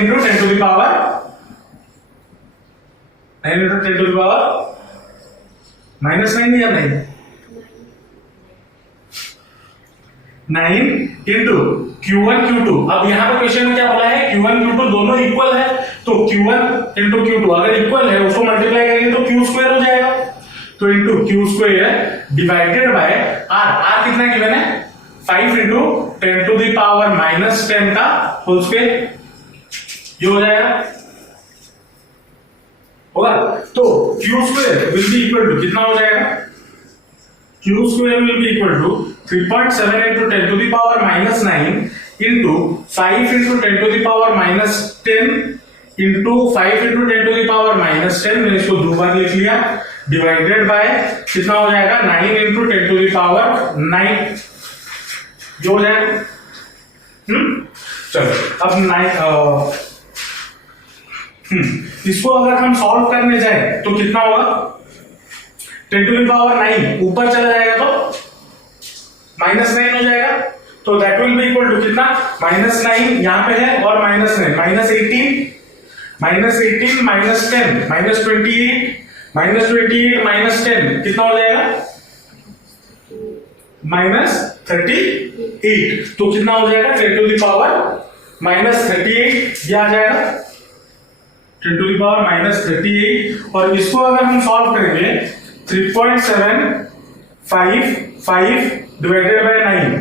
10⁻⁻9 या 9 इंटू Q1 Q2। अब यहां पर क्वेश्चन में क्या बोला है, Q1 Q2 दोनों इक्वल है, तो Q1 इंटू Q2 अगर इक्वल है उसको मल्टीप्लाई करेंगे तो Q² हो जाएगा, तो into Q² divided by R कितना गिवन है, 5 × 10⁻⁻10 का होल स्क्वायर, ये हो जाएगा, होगा, तो Q² will be equal to कितना हो जाएगा, Q² will be equal to 3.7 × 10⁻⁻9 into 5 × 10⁻⁻10 into 5 × 10⁻⁻10, मैंने इसको दो बार लिख लिया, डिवाइडेड बाय कितना हो जाएगा 9 × 10⁻9, जो हो जाएगा, चलो अब 9 इसको अगर हम सॉल्व करने जाए तो कितना होगा, 10⁻9 ऊपर चला जाएगा तो -9 हो जाएगा, तो that will be equal to कितना, -9 यहां पे है और -9 -18 -10 -28 -10 कितना हो जाएगा, -38, तो कितना हो जाएगा 10⁻−38, ये आ जाएगा 10⁻−38, और इसको अगर हम सॉल्व करेंगे 3.755 डिवाइडेड बाय 9,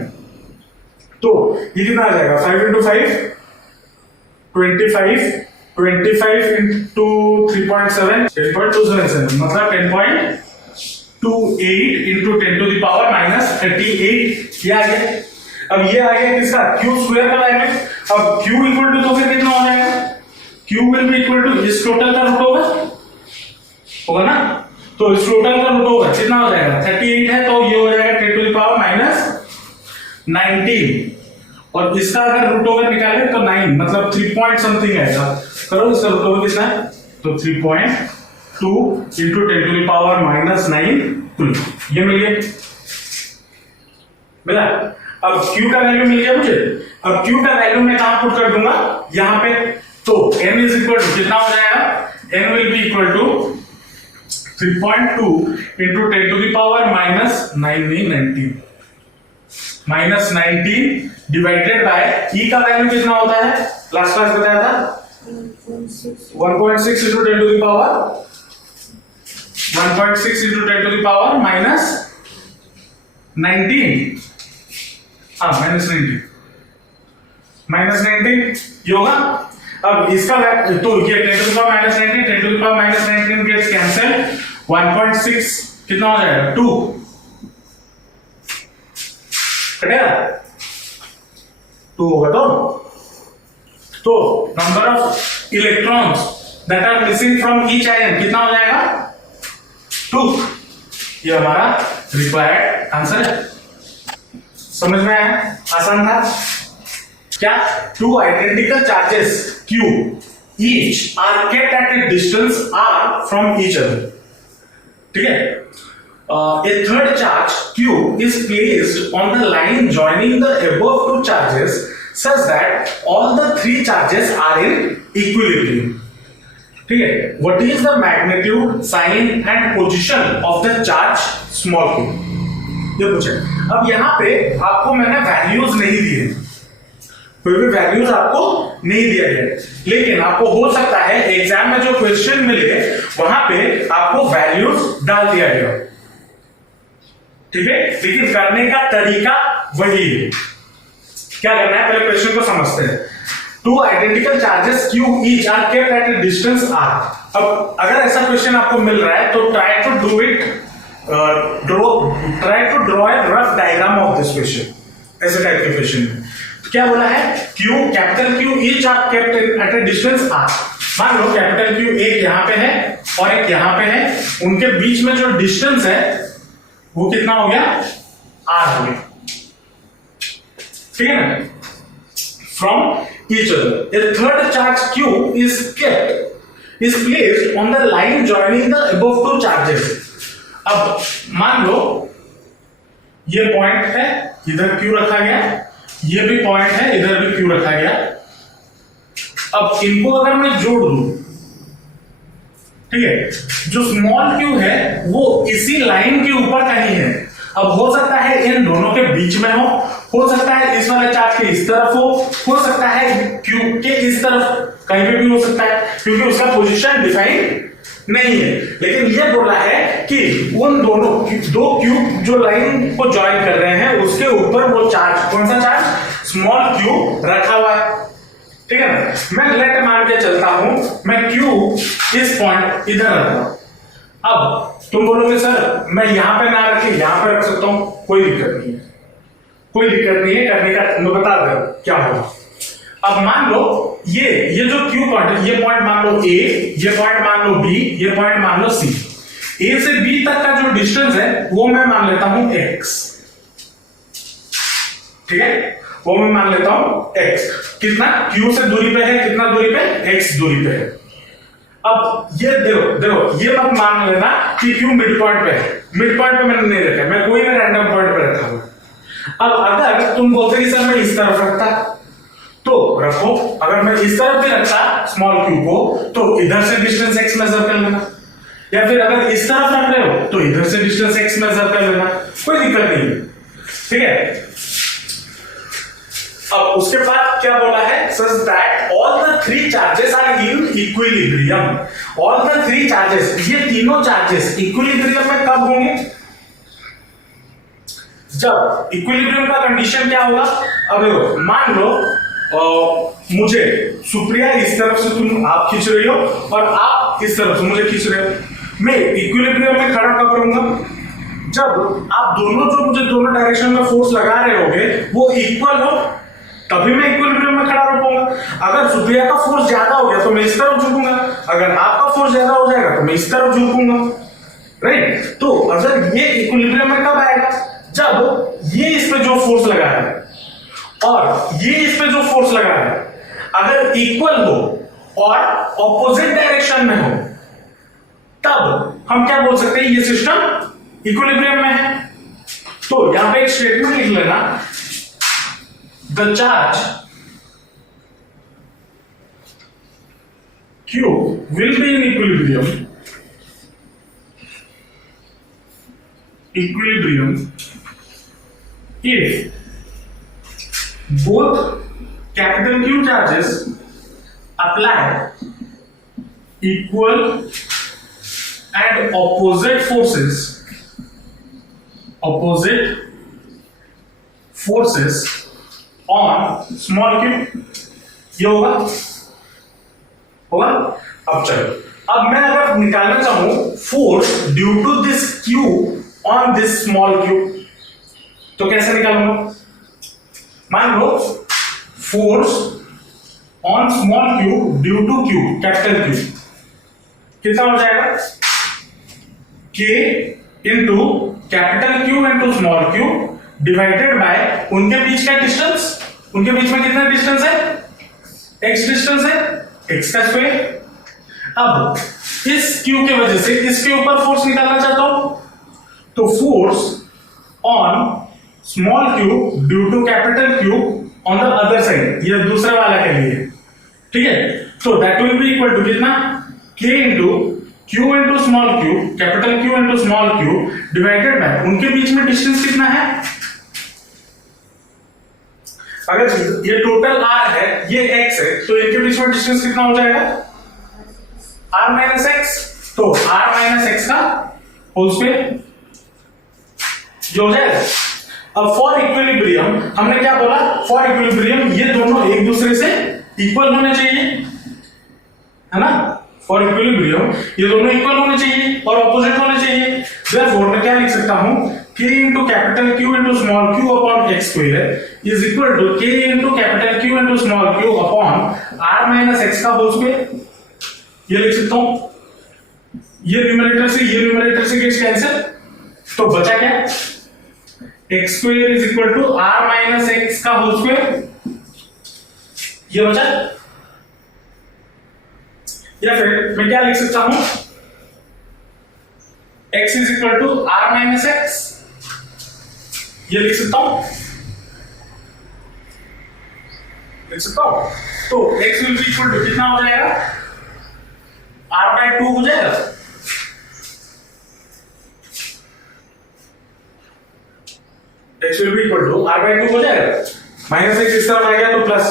तो ये कितना आ जाएगा, 5 × 5 25 25 into 3.7 10.277, मतलब 10.28 into 10⁻−38, ये आ गया। अब ये आ गया किसका, Q² का वैल्यू, अब Q इक्वल टू तो फिर कितना हो जाएगा, Q will be equal to इस टोटल का रूट होगा ना, तो इस टोटल का रूट होगा कितना हो जाएगा, 38 है, तो ये हो जाएगा 10⁻−19, और इसका अगर रूट ओवर निकाले तो 9 मतलब 3 पॉइंट समथिंग आएगा, करो इसका रूट ओवर कितना है, तो 3.2 into 10⁻−9, ये मिल गया, मिला। अब Q का वैल्यू मिल गया मुझे, अब Q का वैल्यू मैं कहां पुट कर दूंगा, यहां पे, तो n इज इक्वल टू कितना हो जाएगा, n will be equal to 3.2 into 10⁻−19 divided by E का वैल्यू कितना होता है, लास्ट क्लास बताया था 1.6 into 10 to the power 1.6 into 10 to the power minus 19, हाँ माइनस 19 ये होगा। अब इसका तो ये 10 to the power minus 19, 10 to the power minus 19 gets cancelled, 1.6 कितना हो जाएगा 2 कटेगा 2 होगा। तो number of electrons that are missing from each ion कितना हो जाएगा 2। ये हमारा रिक्वायर्ड आंसर है। समझ में आया? आसान था क्या? 2 identical charges Q each are kept at a distance r from each other, ठीक है। A third charge Q is placed on the line joining the above two charges such that all the three charges are in equilibrium, ठीक है। What is the magnitude, sign and position of the charge small q? ये पूछे। अब यहाँ पे आपको मैंने values नहीं दिए, कोई भी वैल्यूज आपको नहीं दिया गया, लेकिन आपको हो सकता है एग्जाम में जो क्वेश्चन मिले वहां पे आपको वैल्यूज डाल दिया गया, ठीक है। लेकिन करने का तरीका वही है। क्या करना है, पहले क्वेश्चन को समझते हैं। 2 identical charges Q each are kept at a distance r। अब अगर ऐसा क्वेश्चन आपको मिल रहा है तो try to do it, try to draw a rough diagram of this question. ऐसे टाइप के क्वेश्चन में क्या बोला है, Q capital Q each are kept at a distance r। मान लो कैपिटल Q एक यहां पे है और एक यहां पे है, उनके बीच में जो डिस्टेंस है वो कितना हो गया r हो गया, ठीक है ना, from each other। A third charge Q is placed on the line joining the above two charges। अब मान लो ये पॉइंट है, इधर Q रखा गया, ये भी पॉइंट है, इधर भी Q रखा गया। अब इनको अगर मैं जोड़ दूं, ठीक है, जो स्मॉल q है वो इसी लाइन के ऊपर कहीं है। अब हो सकता है इन दोनों के बीच में हो सकता है इस वाले चार्ज के इस तरफ हो सकता है q के इस तरफ, कहीं पे भी हो सकता है, क्योंकि उसका पोजीशन डिफाइन नहीं है। लेकिन ये बोला है कि उन दोनों दो क्यूब जो लाइन को ज्वाइन कर रहे हैं उसके ऊपर वो चार्ज, कौन सा चार्ज, स्मॉल q रखा हुआ है, ठीक है ना। मैं लेट मान के चलता हूं, मैं q इस पॉइंट इधर रखता हूं। अब तुम बोलोगे सर मैं यहां पे ना रखे यहां पे रख सकता हूं, कोई दिक्कत नहीं है, कोई दिक्कत नहीं है, करने का मैं बता दे क्या होगा। अब मान लो ये जो Q पॉइंट है, ये पॉइंट मान लो A, ये पॉइंट मान लो B, ये पॉइंट मान लो C। A से B तक का जो डिस्टेंस है वो मैं मान लेता हूं x, ठीक है, वो मैं मान लेता हूं x। कितना Q से दूरी पे है, कितना दूरी पे, x दूरी पे है। अब ये देखो ये मत मान लेना कि Q मिड पॉइंट पे है, मिड पॉइंट पे मैंने नहीं रखा, मैं कोई भी रैंडम पॉइंट पे रखा हूं। अब अगर तुम बोलते कि सर मैं इस तरफ रखता तो रखो, अगर मैं इस तरफ भी रखता स्मॉल q को तो इधर से डिस्टेंस x मेजर कर लेना, या फिर अगर इस तरफ रख रहे हो तो इधर से डिस्टेंस x मेजर कर लेना, कोई दिक्कत नहीं है, ठीक है। अब उसके बाद क्या बोला है, such that all the three charges are in equilibrium। all the three charges, ये तीनों चार्जेस इक्विलिब्रियम में कब होंगे, जब इक्विलिब्रियम का कंडीशन क्या होगा। अब देखो मान लो मुझे सुप्रिया इस तरफ से तुम आप खींच रही हो और आप इस तरफ से मुझे खींच रहे हो, मैं इक्विलिब्रियम में खड़ा कब रहूंगा, जब आप दोनों जो मुझे दोनों डायरेक्शन में फोर्स लगा रहे होगे वो इक्वल हो, तभी मैं इक्विलिब्रियम में खड़ा रह पाऊंगा। अगर सुप्रिया का फोर्स ज्यादा हो गया तो मैं इस तरफ झुकूंगा, अगर आपका फोर्स ज्यादा हो जाएगा तो मैं इस तरफ झुकूंगा, राइट। तो अगर ये इक्विलिब्रियम में कब आएगा, जब ये इस पे जो फोर्स लगा है और ये इस पे जो फोर्स लगा है अगर इक्वल हो और ऑपोजिट डायरेक्शन में हो, तब हम क्या बोल सकते हैं, ये सिस्टम इक्विलिब्रियम में है। तो यहां पे एक स्टेटमेंट लिख लेना, the charge Q will be in equilibrium if both capital Q charges apply equal and opposite forces on small q, ये होगा। अब चलो, अब मैं अगर निकालना चाहूं force due to this q on this small q, तो कैसे निकालूंगा? मान लो force on small q due to q, capital Q, कितना हो जाएगा? K into capital Q into small q divided by उनके बीच का डिस्टेंस। उनके बीच में कितना डिस्टेंस है? x डिस्टेंस है, x का स्क्वायर। अब इस q के वजह से इसके ऊपर फोर्स निकालना चाहता हूं, तो force on small q due to capital Q on the other side, ये दूसरे वाला के लिए, ठीक है। तो that will be equal to कितना? k into q into small q, capital Q into small q divided by उनके बीच में डिस्टेंस कितना है? अगर ये टोटल r है, ये x है, तो इनके बीच में डिस्टेंस कितना हो जाएगा? r minus x। तो r माइनस x का होल स्क्वायर जो हो जाएगा। अब फॉर इक्विलिब्रियम हमने क्या बोला? फॉर इक्विलिब्रियम ये दोनों एक दूसरे से इक्वल होने चाहिए, है ना। फॉर इक्विलिब्रियम ये दोनों इक्वल होने चाहिए और ऑपोजिट होने चाहिए। देयरफॉर मैं क्या लिख सकता हूं? k into capital Q into small q upon x square is equal to k into capital Q into small q upon r minus x का होल स्क्वायर। ये लिख सकता हूं। ये न्यूमरेटर से गेट्स कैंसिल, तो बचा क्या? x square is equal to r minus x का होल स्क्वायर, ये बचा। या फिर मैं क्या लिख सकता हूं? x is equal to r minus x, ये लिख सकता हूं। तो x will be equal to कितना हो जाएगा? r by 2 हो जाएगा। x will be equal to r by 2 हो जाएगा। माइनस x इस तरफ आ गया तो प्लस,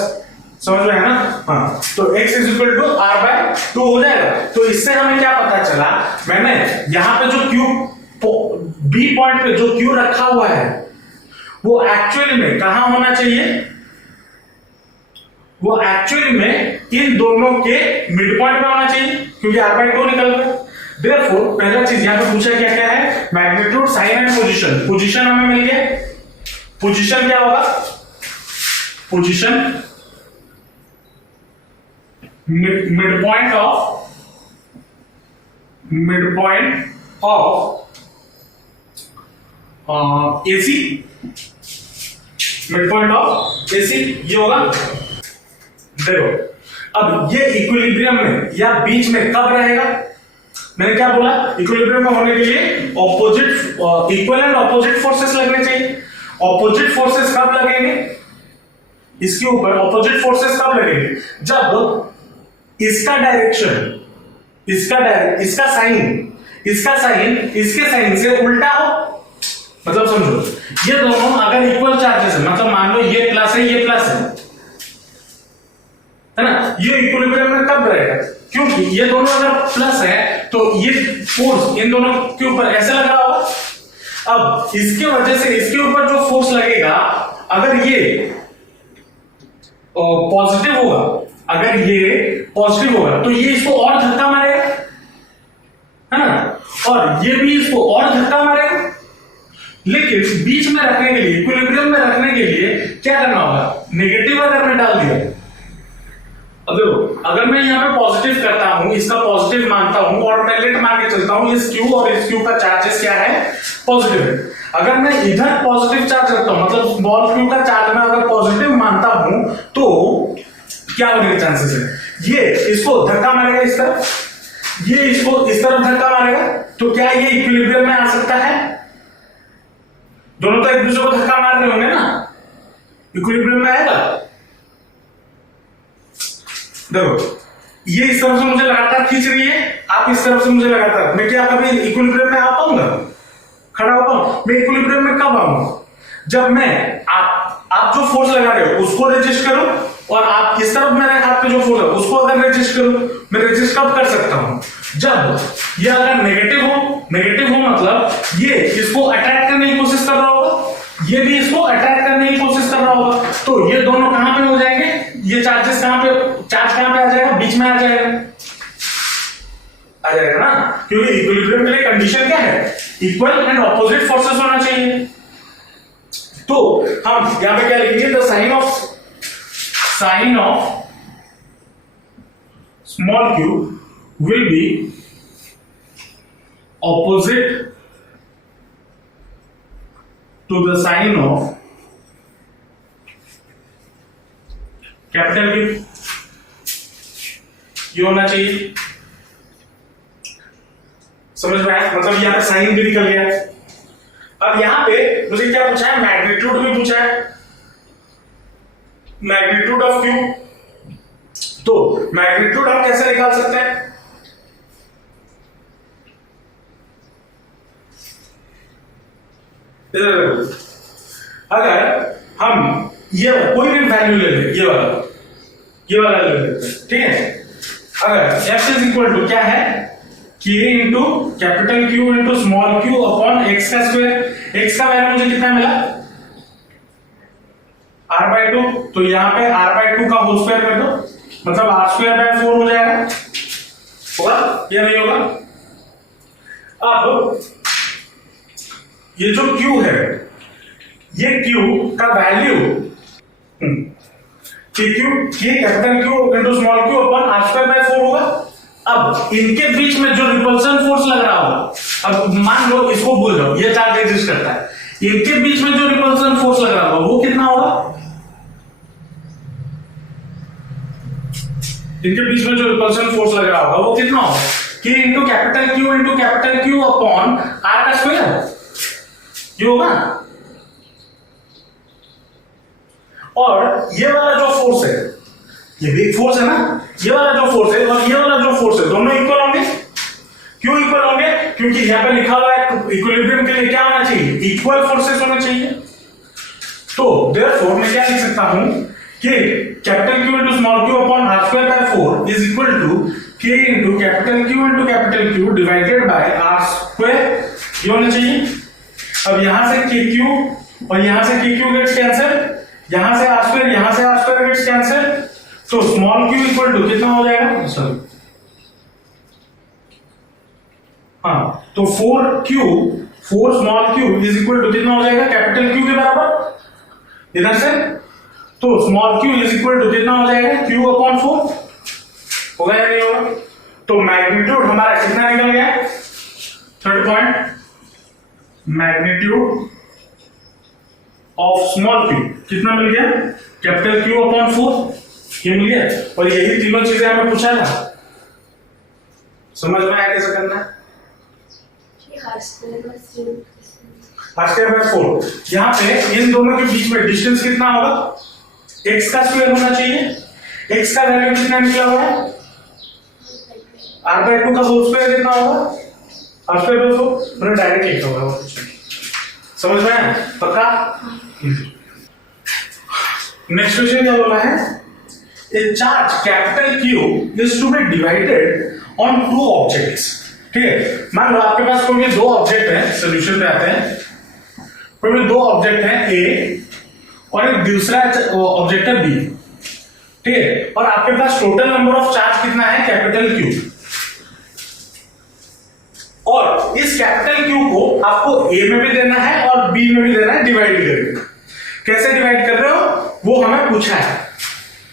समझ में है ना? हाँ, तो x is equal to r by 2 हो जाएगा। तो इससे हमें क्या पता चला? मैंने यहां पे जो q b पॉइंट पे जो q रखा हुआ है वो एक्चुअली में कहां होना चाहिए? वो एक्चुअली में इन दोनों के मिड पॉइंट पे होना चाहिए, क्योंकि r by 2 निकल गया। देयरफॉर पहला चीज यहां पे पूछा क्या है? Magnitude, sign and position. Position हमें मिल गया। पोजीशन क्या होगा? Position mid point of AC, mid point of AC ये होगा। देखो अब ये इक्विलिब्रियम में या बीच में कब रहेगा? मैंने क्या बोला? इक्विलिब्रियम में होने के लिए इक्वल एंड ऑपोजिट फोर्सेस लगने चाहिए। ऑपोजिट फोर्सेस कब लगेंगे? इसके ऊपर ऑपोजिट फोर्सेस कब लगेंगे? जब इसका डायरेक्शन, इसका साइन इसके साइन से उल्टा हो। मतलब समझो, ये दोनों अगर इक्वल चार्जेस है, मतलब मान लो ये प्लस है, ये प्लस है ना। ये इक्विलिब्रियम में कब रहेगा? क्योंकि ये दोनों अगर प्लस है तो ये फोर्स इन दोनों के ऊपर ऐसे लग रहा होगा। अब इसके वजह से इसके ऊपर जो फोर्स लगेगा, अगर ये पॉजिटिव होगा, तो ये इसको और धक्का मारेगा, है ना, और ये भी इसको और धक्का मारेगा। लेकिन बीच में रखने के लिए, इक्विलिब्रियम में रखने के लिए क्या करना होगा? नेगेटिव अगर मैं डाल दिया, अगर मैं यहाँ पे पॉजिटिव करता हूं, इसका पॉजिटिव मानता हूं और मैं लेट मान के चलता हूं इस Q और इस Q का चार्जेस क्या है? पॉजिटिव है। अगर मैं इधर पॉजिटिव चार्ज रखता हूं, मतलब स्मॉल q का चार्ज मैं अगर पॉजिटिव मानता हूं, तो क्या होने के चांसेस है? ये इसको धक्का मारेगा इस तरफ, ये इसको इस तरफ धक्का मारेगा, तो क्या ये इक्विलिब्रियम में आ सकता है? दोनों तो एक दूसरे को धक्का मार रहे होंगे ना, इक्विलिब्रियम में आएगा। देखो ये इस तरफ से मुझे लगातार खींच रही है, आप इस तरफ से मुझे लगातार, मैं क्या कभी इक्विलिब्रियम में आ पाऊंगा? खड़ा हो पाऊंगा? मैं इक्विलिब्रियम में कब आऊंगा? जब मैं आप जो फोर्स लगा रहे हो उसको रेजिस्ट करो और आप इस तरफ मेरे हाथ पे जो फोर्स है उसको अगर रेजिस्ट करूं, मैं रेजिस्ट कब कर सकता हूं, जब ये अगर नेगेटिव हो मतलब ये इसको अटैक करने की कोशिश कर रहा होगा, ये भी इसको अटैक करने की कोशिश कर रहा होगा, तो ये दोनों कहां पे हो जाएंगे, ये चार्ज कहां पे आ जाएगा, बीच में आ जाएगा ना, क्योंकि इक्विलिब्रियम के लिए कंडीशन क्या है, इक्वल एंड ऑपोजिट फोर्सेस होना चाहिए। तो हम यहां पे क्या लिखेंगे, the sign of small q will be opposite to the sign of capital Q, ये होना चाहिए। समझ में आया, मतलब यहां पे साइन भी निकल गया। अब यहां पे मुझे क्या पूछा है, मैग्नीट्यूड भी पूछा है, मैग्नीट्यूड ऑफ Q। तो मैग्नीट्यूड हम कैसे निकाल सकते हैं, अगर हम ये कोई भी वैल्यू ले लें, ये वाला ले लेते हैं, ठीक है। अगर f इज इक्वल टू क्या है, k into capital Q into small q upon x का स्क्वायर, x का वैल्यू मुझे कितना मिला r/2, तो यहां पे r/2 का होल स्क्वायर कर दो, मतलब r²/4 हो जाएगा, होगा या नहीं होगा। अब ये जो q है, ये q का value capital Q into small q upon r²/4 होगा। अब इनके बीच में जो रिपल्सन फोर्स लग रहा होगा, अब मान लो इसको भूल जाओ, ये चार्ज एग्जिस्ट करता है, इनके बीच में जो रिपल्सन फोर्स लग रहा होगा वो कितना होगा, इनके बीच में जो रिपल्सन फोर्स लग रहा होगा वो कितना होगा, k into capital Q upon r का स्क्वायर, ये होगा। और ये वाला जो फोर्स है, ये भी एक फोर्स है ना, ये वाला जो फोर्स है और ये वाला जो फोर्स है, दोनों इक्वल होंगे। क्यों इक्वल होंगे, क्योंकि यहां पे लिखा हुआ है इक्विलिब्रियम के लिए क्या होना चाहिए, इक्वल फोर्सेस होने चाहिए। तो देयरफॉर मैं क्या लिख सकता हूं कि capital Q into small q upon r²/4 is equal to k into capital Q divided by r², ये होना चाहिए। अब यहां से kq और यहां से kq गेट्स कैंसिल, यहां से r² गेट्स कैंसिल, तो स्मॉल q इक्वल टू कितना हो जाएगा, सॉरी हाँ, तो 4 small q is equal to कितना हो जाएगा, कैपिटल Q के बराबर इधर से, तो small q is equal to कितना हो जाएगा, q अपॉन 4, होगा या नहीं होगा। तो मैग्नीट्यूड हमारा कितना निकल गया, third point, magnitude of small q कितना मिल गया, कैपिटल Q अपॉन 4, ये मिल गया। और यही तीनों चीजें हमें पूछा था, समझ में आया कैसे करना है। r²/4, यहाँ पे इन दोनों के बीच में डिस्टेंस कितना होगा, x का स्क्वायर होना चाहिए, x का वैल्यू कितना निकला हुआ है, r/2 का होल स्क्वायर कितना होगा, r²/4, मैंने डायरेक्ट लिखा हुआ है, समझ में आया, पक्का। नेक्स्ट क्वेश्चन क्या बोला है, a charge capital Q is to be divided on two objects, ठीक है। मान लो आपके पास कोई भी दो ऑब्जेक्ट है, सॉल्यूशन पे आते हैं, कोई भी दो ऑब्जेक्ट है A और एक दूसरा ऑब्जेक्ट है B, ठीक है, और आपके पास टोटल नंबर ऑफ चार्ज कितना है, कैपिटल Q, और इस कैपिटल Q को आपको A में भी देना है और B में भी देना है, डिवाइड करके। कैसे डिवाइड कर रहे हो वो हमें पूछा है,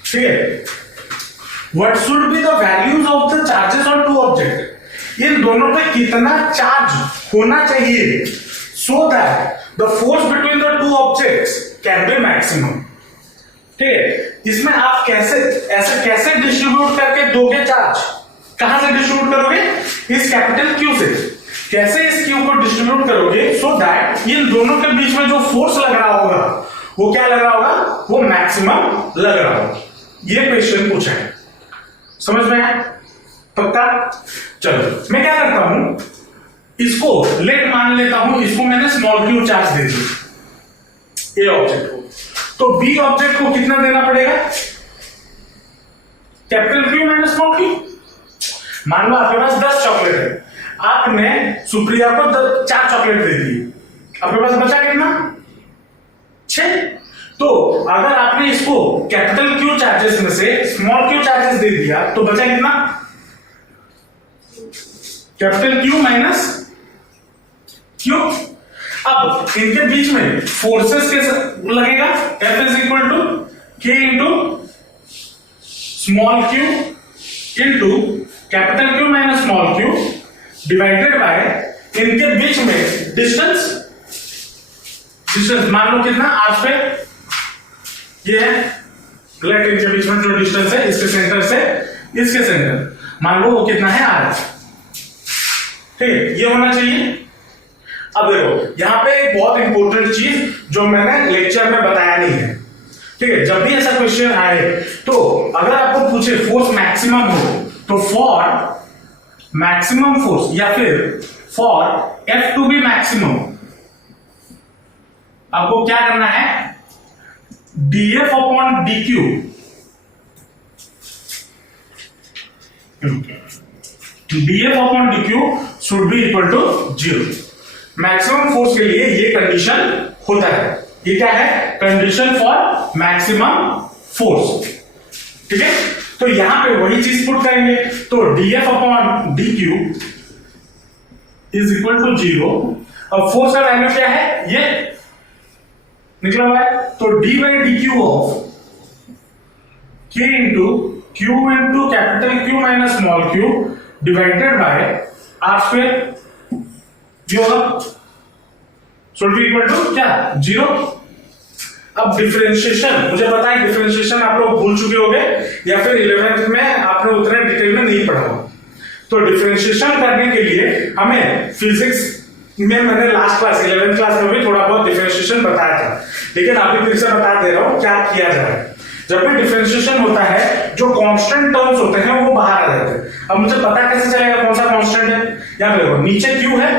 ठीक है। What should be the values of the charges on two objects? इन दोनों पे कितना चार्ज होना चाहिए so that the force between the two objects can be maximum, ठीक है। इसमें आप कैसे डिस्ट्रीब्यूट करके दोगे चार्ज, कहां से डिस्ट्रीब्यूट करोगे, इस कैपिटल Q से, कैसे इस Q को डिस्ट्रीब्यूट करोगे so that इन दोनों के बीच में जो फोर्स लग रहा होगा वो क्या लग रहा होगा, वो मैक्सिमम लग रहा होगा। ये क्वेश्चन पूछा है, समझ में आया, पक्का। चलो मैं क्या करता हूं, इसको लेट मान लेता हूं, इसको मैंने स्मॉल q चार्ज दे दिया ए ऑब्जेक्ट को, तो बी ऑब्जेक्ट को कितना देना पड़ेगा, capital Q minus small Q. मान लो आपके पास 10 चॉकलेट है, आपने सुप्रिया को 4 चॉकलेट दे दी, आपके पास बचा कितना? 6। तो अगर आपने इसको कैपिटल क्यू चार्जेस में से स्मॉल क्यू चार्जेस दे दिया तो बचा कितना? Capital Q minus Q. अब इनके बीच में फोर्सेस कैसे लगेगा? F is equal to K into small Q into capital Q minus small Q divided by इनके बीच में डिस्टेंस। डिस्टेंस मान लो कितना? आज पे ये है लेट इनके बीच में जो डिस्टेंस है इसके सेंटर से इसके सेंटर, मान लो वो कितना है? R। ठीक है, ये होना चाहिए। अब देखो यहां पे एक बहुत इंपॉर्टेंट चीज जो मैंने लेक्चर में बताया नहीं है, ठीक है? जब भी ऐसा क्वेश्चन आए तो अगर आपको पूछे फोर्स मैक्सिमम हो तो फॉर मैक्सिमम फोर्स या फिर for F to be maximum आपको क्या करना है? dF upon dQ dF upon dQ should be equal to 0। Maximum force के लिए ये कंडीशन होता है। ये क्या है? Condition for maximum force. ठीक है, तो यहां पे वही चीज पुट करेंगे, तो dF upon dQ is equal to 0। अब फोर्स का वैल्यू क्या है? ये निकला हुआ है, तो d by D Q of K into Q into capital Q minus small Q divided bye R square, ये होगा शुड बी इक्वल टू क्या? 0। अब डिफरेंशिएशन मुझे पता है, डिफरेंशिएशन आप लोग भूल चुके होंगे या फिर 11th में आपने उतने डिटेल में नहीं पढ़ा हो। तो डिफरेंशिएशन करने के लिए हमें फिजिक्स में मैंने लास्ट क्लास 11th क्लास में भी थोड़ा बहुत डिफरेंशिएशन बताया था, लेकिन अभी फिर से बता दे रहा हूं क्या किया जाए। जब भी डिफरेंशिएशन होता है जो कांस्टेंट टर्म्स होते हैं वो बाहर आ जाते हैं। अब मुझे पता कैसे चलेगा कौन सा कांस्टेंट है? यहां पे देखो नीचे क्यू है,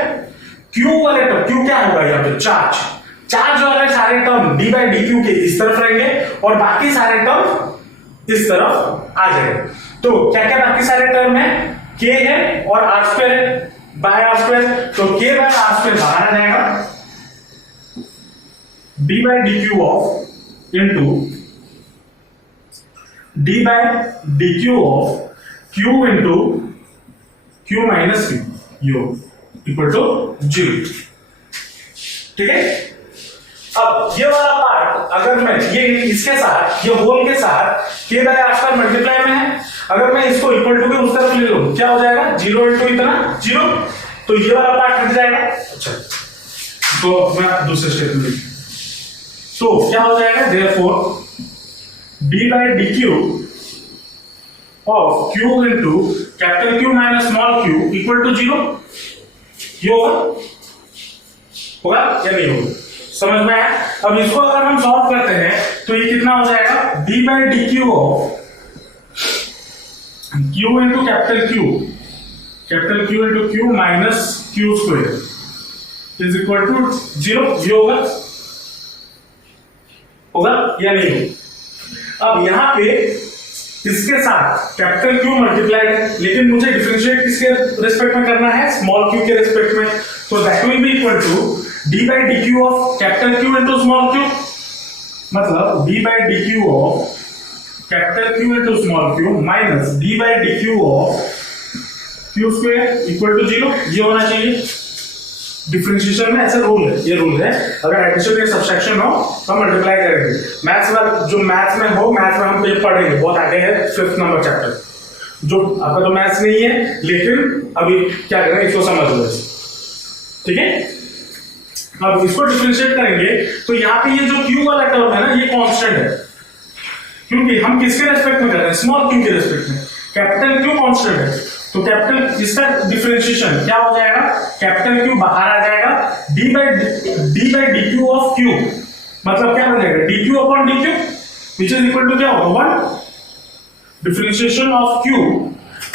क्यू वाले टर्म, क्यू क्या होगा यहाँ पे? चार्ज वाले सारे term D by D Q के इस तरफ रहेंगे और बाकी सारे टर्म इस तरफ आ जाएंगे। तो क्या क्या बाकी सारे टर्म है? के है और आर स्क्वायर है बाय आर स्क्वायर, तो के बाय आर स्क्वायर बाहर आ जाएगा, D by D Q of into D by D Q of Q into Q minus Q equal to 0। ठीक है, अब ये वाला पार्ट अगर मैं ये इसके साथ ये होल के साथ के बाय आर स्क्वायर मल्टीप्लाई में है, अगर मैं इसको इक्वल टू के उस तरफ ले लूं क्या हो जाएगा? 0 इंटू इतना 0, तो ये वाला पार्ट हट जाएगा। अच्छा, तो मैं दूसरे स्टेप में तो क्या हो जाएगा? Therefore D by D Q of Q into capital Q minus small Q equal to 0। ये होगा या नहीं होगा? समझ में आया? अब इसको अगर हम सॉल्व करते हैं तो ये कितना हो जाएगा? D by D Q of Q into capital Q into Q minus Q square is equal to 0। ये होगा या नहीं होगा? अब यहां पे इसके साथ कैपिटल क्यू मल्टीप्लाइड है, लेकिन मुझे डिफरेंशिएट किसके रेस्पेक्ट में करना है? स्मॉल क्यू के रेस्पेक्ट में, तो that will be equal to d by D Q of capital Q into small q, मतलब d by D Q of capital Q into small q minus d by D Q of q square equal to 0। ये होना चाहिए। Differentiation में ऐसा rule है, ये rule है, अगर एडिशन या सब्ट्रैक्शन हो तो हम मल्टीप्लाई करेंगे। मैथ्स में जो मैथ्स में हो, मैथ्स में हम पढ़ेंगे, बहुत आगे है 5th नंबर चैप्टर, जो आपका तो मैथ्स नहीं है, लेकिन अभी क्या करें इसको समझ लो। ठीक है, अब इसको डिफरेंशिएट करेंगे तो यहाँ पे ये जो क्यू वाला टर्म है ना, ये कांस्टेंट है, क्योंकि हम किसके रेस्पेक्ट में कर रहे हैं? स्मॉल क्यू के रेस्पेक्ट में। कैपिटल क्यू कांस्टेंट है, तो कैपिटल इसका डिफरेंशिएशन क्या हो जाएगा? कैपिटल क्यू बाहर आ जाएगा, D by D Q of Q, मतलब क्या हो जाएगा? D Q upon D Q which is equal to क्या होगा? 1 डिफरेंशिएशन ऑफ क्यू,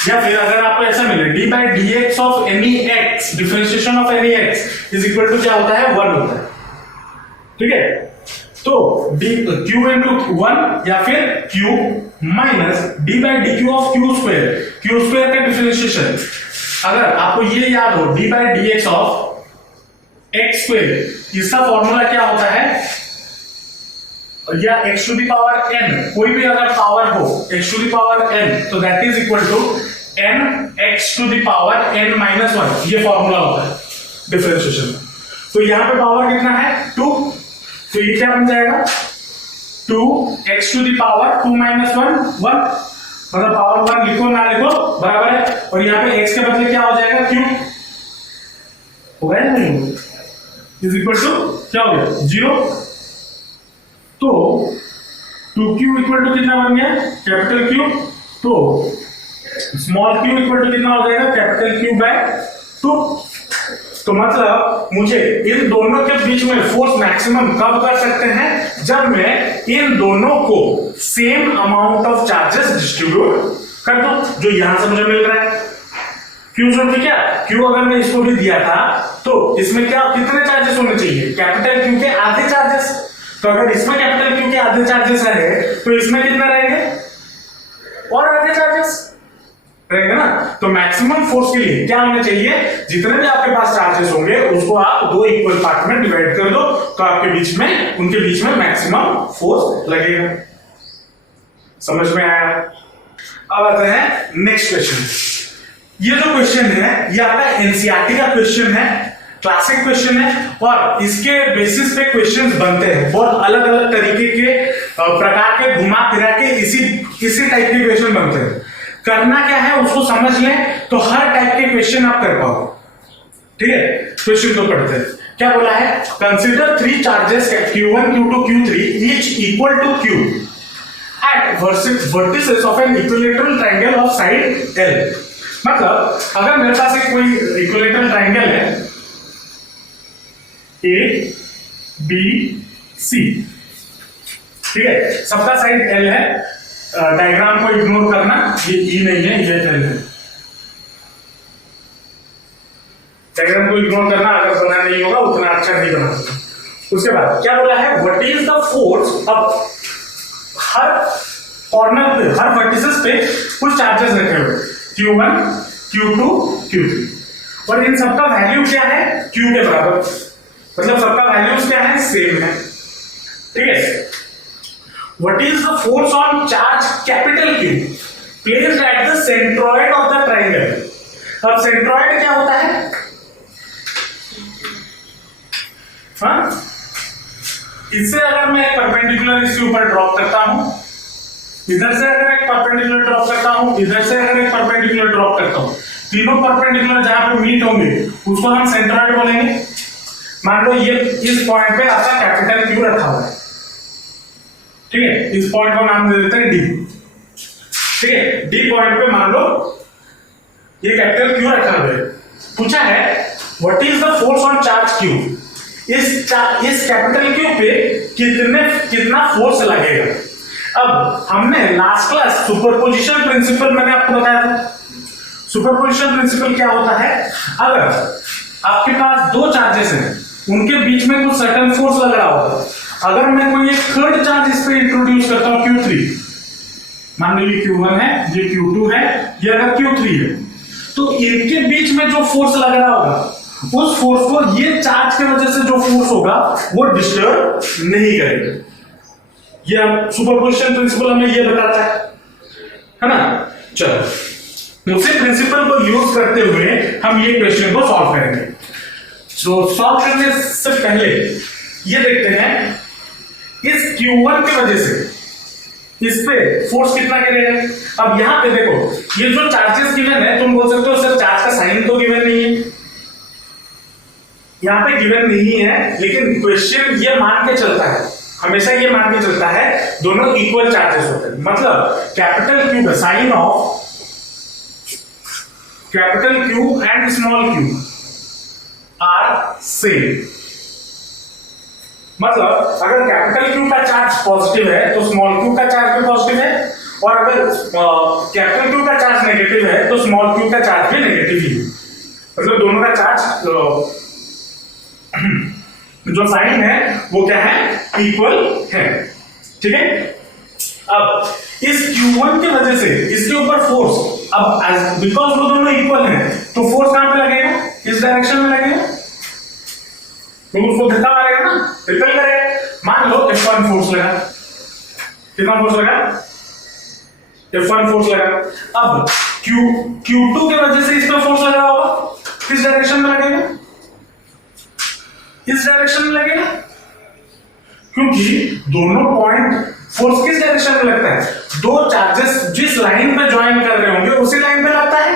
या फिर अगर आपको ऐसा मिले D by D x of any X, differentiation of any X is equal to क्या होता है? 1 होता है। ठीक है, तो डी क्यू इंटू 1 या फिर q minus d by D Q of q square का डिफरेंशिएशन। अगर आपको ये याद हो d by D x of x square, इसका फॉर्मूला क्या होता है, या x to the power n, कोई भी अगर पावर हो x to the power n, तो that is equal to n x to the power n minus one, ये फॉर्मूला होता है डिफरेंशिएशन। तो यहां पे पावर कितना है 2, तो ये क्या बन जाएगा 2x to the power 2 minus 1 1, मतलब पावर 1 लिखो ना लिखो बराबर है, और यहाँ पे x के बदले क्या हो जाएगा क्यूब, होगा या नहीं होगा, इज इक्वल टू क्या हो गया 0। तो 2q इक्वल टू कितना बन गया कैपिटल Q, तो स्मॉल q इक्वल टू कितना हो जाएगा कैपिटल Q बाय 2। तो मतलब मुझे इन दोनों के बीच में फोर्स मैक्सिमम कब कर सकते हैं, जब मैं इन दोनों को same amount of charges distribute कर दूं, जो यहां से मुझे मिल रहा है क्यू जोड़ के। क्या क्यू अगर मैं इसको भी दिया था तो इसमें क्या कितने चार्जेस होने चाहिए, कैपिटल क्यू के आधे चार्जेस। तो अगर इसमें कैपिटल क्यू के आधे चार्जेस रहे तो इसमें कितना रहेंगे, और आधे चार्जेस रहेगा ना। तो मैक्सिमम फोर्स के लिए क्या होना चाहिए, जितने भी आपके पास चार्जेस होंगे उसको आप दो इक्वल पार्ट में डिवाइड कर दो, तो आपके बीच में उनके बीच में मैक्सिमम फोर्स लगेगा। समझ में आया। अब आते हैं नेक्स्ट क्वेश्चन। ये जो क्वेश्चन है ये आपका एनसीईआरटी का क्वेश्चन है, क्लासिक क्वेश्चन है, और इसके बेसिस पे क्वेश्चंस बनते हैं बहुत अलग अलग तरीके के प्रकार के, घुमा फिरा के इसी टाइप के क्वेश्चन बनते हैं। करना क्या है उसको समझ लें तो हर टाइप के क्वेश्चन आप कर पाओ। ठीक है, क्वेश्चन को पढ़ते हैं। क्या बोला है, consider 3 charges Q1, Q2, Q3 each equal to Q at vertices of an equilateral triangle of side L। मतलब अगर मेरे पास एक कोई इक्विलेटरल ट्रायंगल है A B C, ठीक है, सबका साइड L है, डायग्राम को इग्नोर करना, ये ई नहीं है ये एल है, डायग्राम को इग्नोर करना, अगर बना नहीं होगा उतना अच्छा नहीं बना सकता। उसके बाद क्या बोला है, व्हाट इज द फोर्स, अब हर कॉर्नर पे हर वर्टिसेस पे कुछ चार्जेस रखे हुए Q1 Q2 Q3, और इन सबका वैल्यू क्या है Q के बराबर, मतलब सबका वैल्यूज क्या है सेम है। ठीक है, what is the force on charge capital Q placed at the centroid of the triangle। अब centroid क्या होता है, हाँ, इससे अगर मैं एक परपेंडिकुलर इसके ऊपर ड्रॉप करता हूं, इधर से अगर एक परपेंडिकुलर ड्रॉप करता हूं, इधर से अगर एक परपेंडिकुलर ड्रॉप करता हूं, तीनों परपेंडिकुलर जहां पे मीट होंगे उसको हम सेंट्रॉइड बोलेंगे। मान लो ये इस पॉइंट पे आपका कैपिटल Q रखा हुआ है, ठीक है, इस पॉइंट को नाम दे देते हैं डी। ठीक है, डी पॉइंट पे मान लो ये कैपिटल Q रखा हुआ है। पूछा है what is the force on charge Q, इस कैपिटल Q पे कितना फोर्स लगेगा। अब हमने लास्ट क्लास सुपरपोजिशन प्रिंसिपल मैंने आपको बताया था। सुपरपोजिशन प्रिंसिपल क्या होता है, अगर आपके पास दो चार्जेस हैं उनके बीच में कुछ सर्टेन फोर्स लग रहा होगा, अगर मैं कोई एक थर्ड चार्ज इस पे इंट्रोड्यूस करता हूं Q3, मान लो ये Q1 है, ये Q2 है, ये अगर Q3 है, तो इनके बीच में जो फोर्स लग रहा होगा उस फोर्स को ये चार्ज की वजह से जो फोर्स होगा वो डिस्टर्ब नहीं करेगा। ये सुपरपोजिशन प्रिंसिपल हमें ये बताता है ना। चलो उसी प्रिंसिपल को यूज करते हुए हम ये क्वेश्चन को सॉल्व करेंगे। तो सॉल्व करने से पहले ये देखते हैं इस Q1 की वजह से इस पे फोर्स कितना करेगा। अब यहां पे देखो ये जो चार्जेस गिवन है, तुम बोल सकते हो सर चार्ज का साइन तो गिवन नहीं है, यहां पे गिवन नहीं है, लेकिन क्वेश्चन ये मान के चलता है, हमेशा ये मान के चलता है दोनों इक्वल चार्जेस होते हैं, मतलब कैपिटल Q का sign of capital Q and small q are same. मतलब अगर कैपिटल Q का चार्ज पॉजिटिव है तो स्मॉल q का चार्ज भी पॉजिटिव है, और अगर कैपिटल Q का चार्ज नेगेटिव है तो स्मॉल q का चार्ज भी नेगेटिव ही है, मतलब दोनों का चार्ज जो साइन है वो क्या है इक्वल है। ठीक है, अब इस Q1 की वजह से इसके ऊपर फोर्स, अब बिकॉज वो दोनों इक्वल हैं तो फोर्स कहां पे लगेगा, इस डायरेक्शन में लगेगा, तो उसको धक्का मारेगा ना, रिपेल करेगा। मान लो F1 फोर्स लगा, कितना फोर्स लगा, F1 फोर्स लगा। अब Q2 की वजह से इसमें फोर्स लगा होगा, किस डायरेक्शन में लगेगा, इस डायरेक्शन में लगेगा, क्योंकि दोनों पॉइंट फोर्स किस डायरेक्शन में लगता है, दो चार्जेस जिस लाइन पे ज्वाइन कर रहे होंगे उसी लाइन पे लगता है,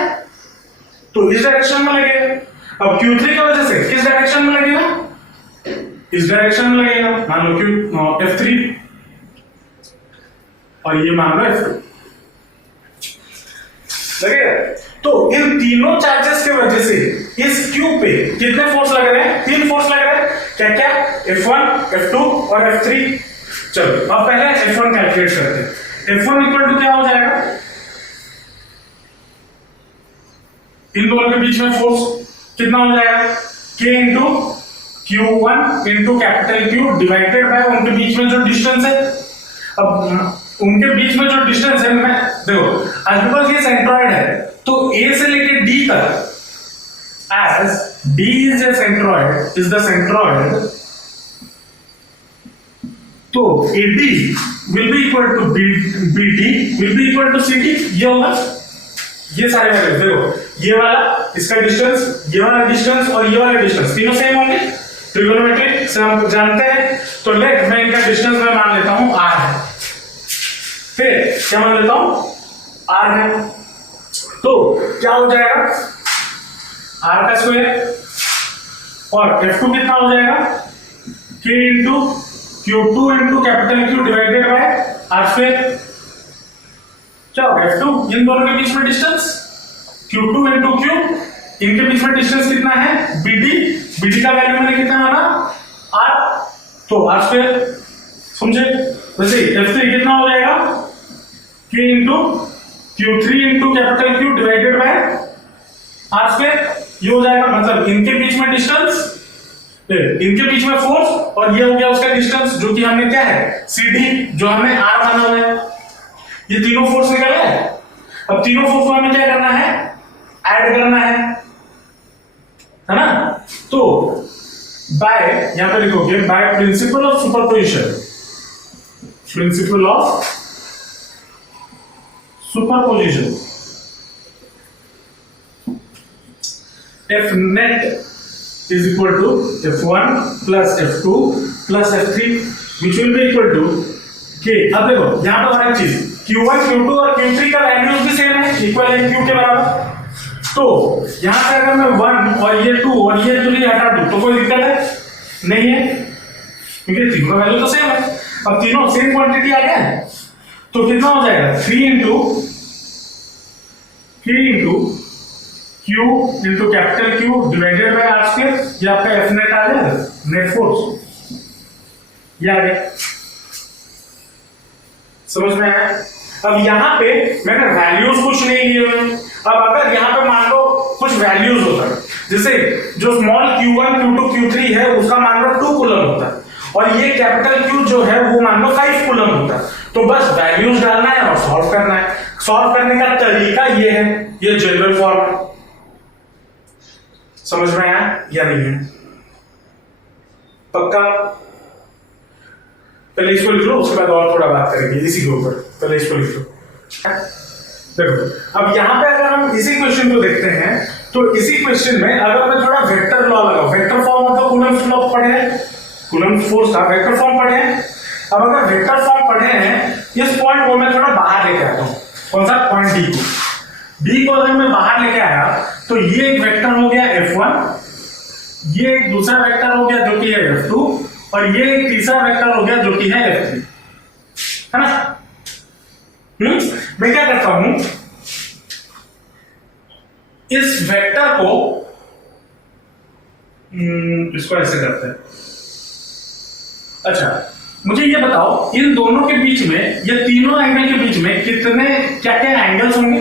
तो इस डायरेक्शन में लगेगा। अब Q3 की वजह से किस डायरेक्शन में लगेगा, इस डायरेक्शन में लगेगा, मान लो F3 और ये मान लो F2 लगेगा। तो इन तीनों चार्जेस की वजह से इस Q पे कितने फोर्स लग रहे हैं, 3 फोर्स लग रहे हैं, क्या क्या, F1, F2 और F3। चलो अब पहले F1 कैलकुलेट करते हैं। F1 इक्वल टू क्या हो जाएगा, इन दोनों के बीच में फोर्स कितना हो जाएगा, K into Q1 into capital Q divided by उनके बीच में जो डिस्टेंस है। अब उनके बीच में जो डिस्टेंस है, मैं देखो आज बिकॉज ये सेंट्रॉइड है तो A से लेके D तक, as D is a centroid, is the centroid, तो AD will be equal to BD will be equal to CD। ये होगा, ये सारे वैल्यू देखो, ये वाला इसका डिस्टेंस, ये वाला डिस्टेंस और ये वाला डिस्टेंस तीनों सेम होंगे, ट्रिगोनोमेट्री से हम जानते हैं। तो लेट मैं इनका डिस्टेंस में मान लेता हूं R है, फिर क्या मान लेता हूं R है, तो क्या हो जाएगा R का स्क्वायर और F2 कितना हो जाएगा, K into Q2 into capital Q divided bye R square. क्या होगा F2, इन दोनों के बीच में डिस्टेंस Q2 इंटू Q, इनके बीच में डिस्टेंस कितना है BD का वैल्यू मैंने कितना माना R, तो R स्क्वायर, समझे। वैसे F3 कितना हो जाएगा, K into Q3 into capital Q divided bye R square, ये हो जाएगा, मतलब इनके बीच में डिस्टेंस, इनके बीच में फोर्स और ये हो गया उसका डिस्टेंस जो कि हमने क्या है CD, जो हमने R माना हुआ है। ये तीनों फोर्स निकल गए। अब तीनों फोर्स को हमें क्या करना है, ऐड करना है ना। तो बाय, यहां पे लिखोगे by principle of superposition, principle of superposition, F net is equal to F1 plus F2 plus F3 which will be equal to K। अब देखो यहां पर हर एक चीज Q1, Q2 और Q3 का वैल्यूज भी सेम है, इक्वल है Q के बराबर। तो यहां से अगर मैं 1 और ये 2 और ये 3 हटा दूं तो कोई दिक्कत है नहीं है, क्योंकि तीनों का वैल्यू तो सेम है। अब तीनों सेम क्वांटिटी आ गया तो कितना हो जाएगा, 3 into Q into capital Q divided bye R square, ये आपका F नेट आ गया, नेट फोर्स ये आ गया, समझ में आया। अब यहाँ पे मैंने वैल्यूज कुछ नहीं लिए हुए। अब अगर यहाँ पे मान लो कुछ वैल्यूज होता है, जैसे जो स्मॉल Q1, Q2, Q3 है उसका मान लो 2 कूलम होता है और ये कैपिटल Q जो है वो मान लो 5 कूलम होता है, तो बस वैल्यूज डालना है और सॉल्व करना है। सॉल्व करने का तरीका ये है, ये जनरल फॉर्म है, समझ में आया या नहीं है, पक्का। पहले इसको लिख लो, उसके बाद और थोड़ा बात करेंगे इसी के ऊपर, पहले इसको लिख लो। देखो अब यहां पे अगर हम इसी क्वेश्चन को देखते हैं तो इसी क्वेश्चन में अगर मैं थोड़ा वेक्टर लॉ लगाऊं, वेक्टर फॉर्म मतलब कूलम्ब्स लॉ पढ़े हैं, कूलम्ब्स फोर्स का वेक्टर फॉर्म पढ़े हैं। अब अगर वेक्टर फॉर्म पढ़े हैं, इस पॉइंट को मैं थोड़ा बाहर लेके आता हूं, कौन सा पॉइंट डी को अगर मैं बाहर लेके आया तो ये एक वेक्टर हो गया F1, ये एक दूसरा वेक्टर हो गया जो कि है F2 और ये एक तीसरा वेक्टर हो गया जो कि है F3, है ना। मैं क्या करता हूं, इस वेक्टर को इसको ऐसे करते हैं। अच्छा मुझे ये बताओ, इन दोनों के बीच में, ये तीनों एंगल के बीच में कितने क्या क्या एंगल्स होंगे,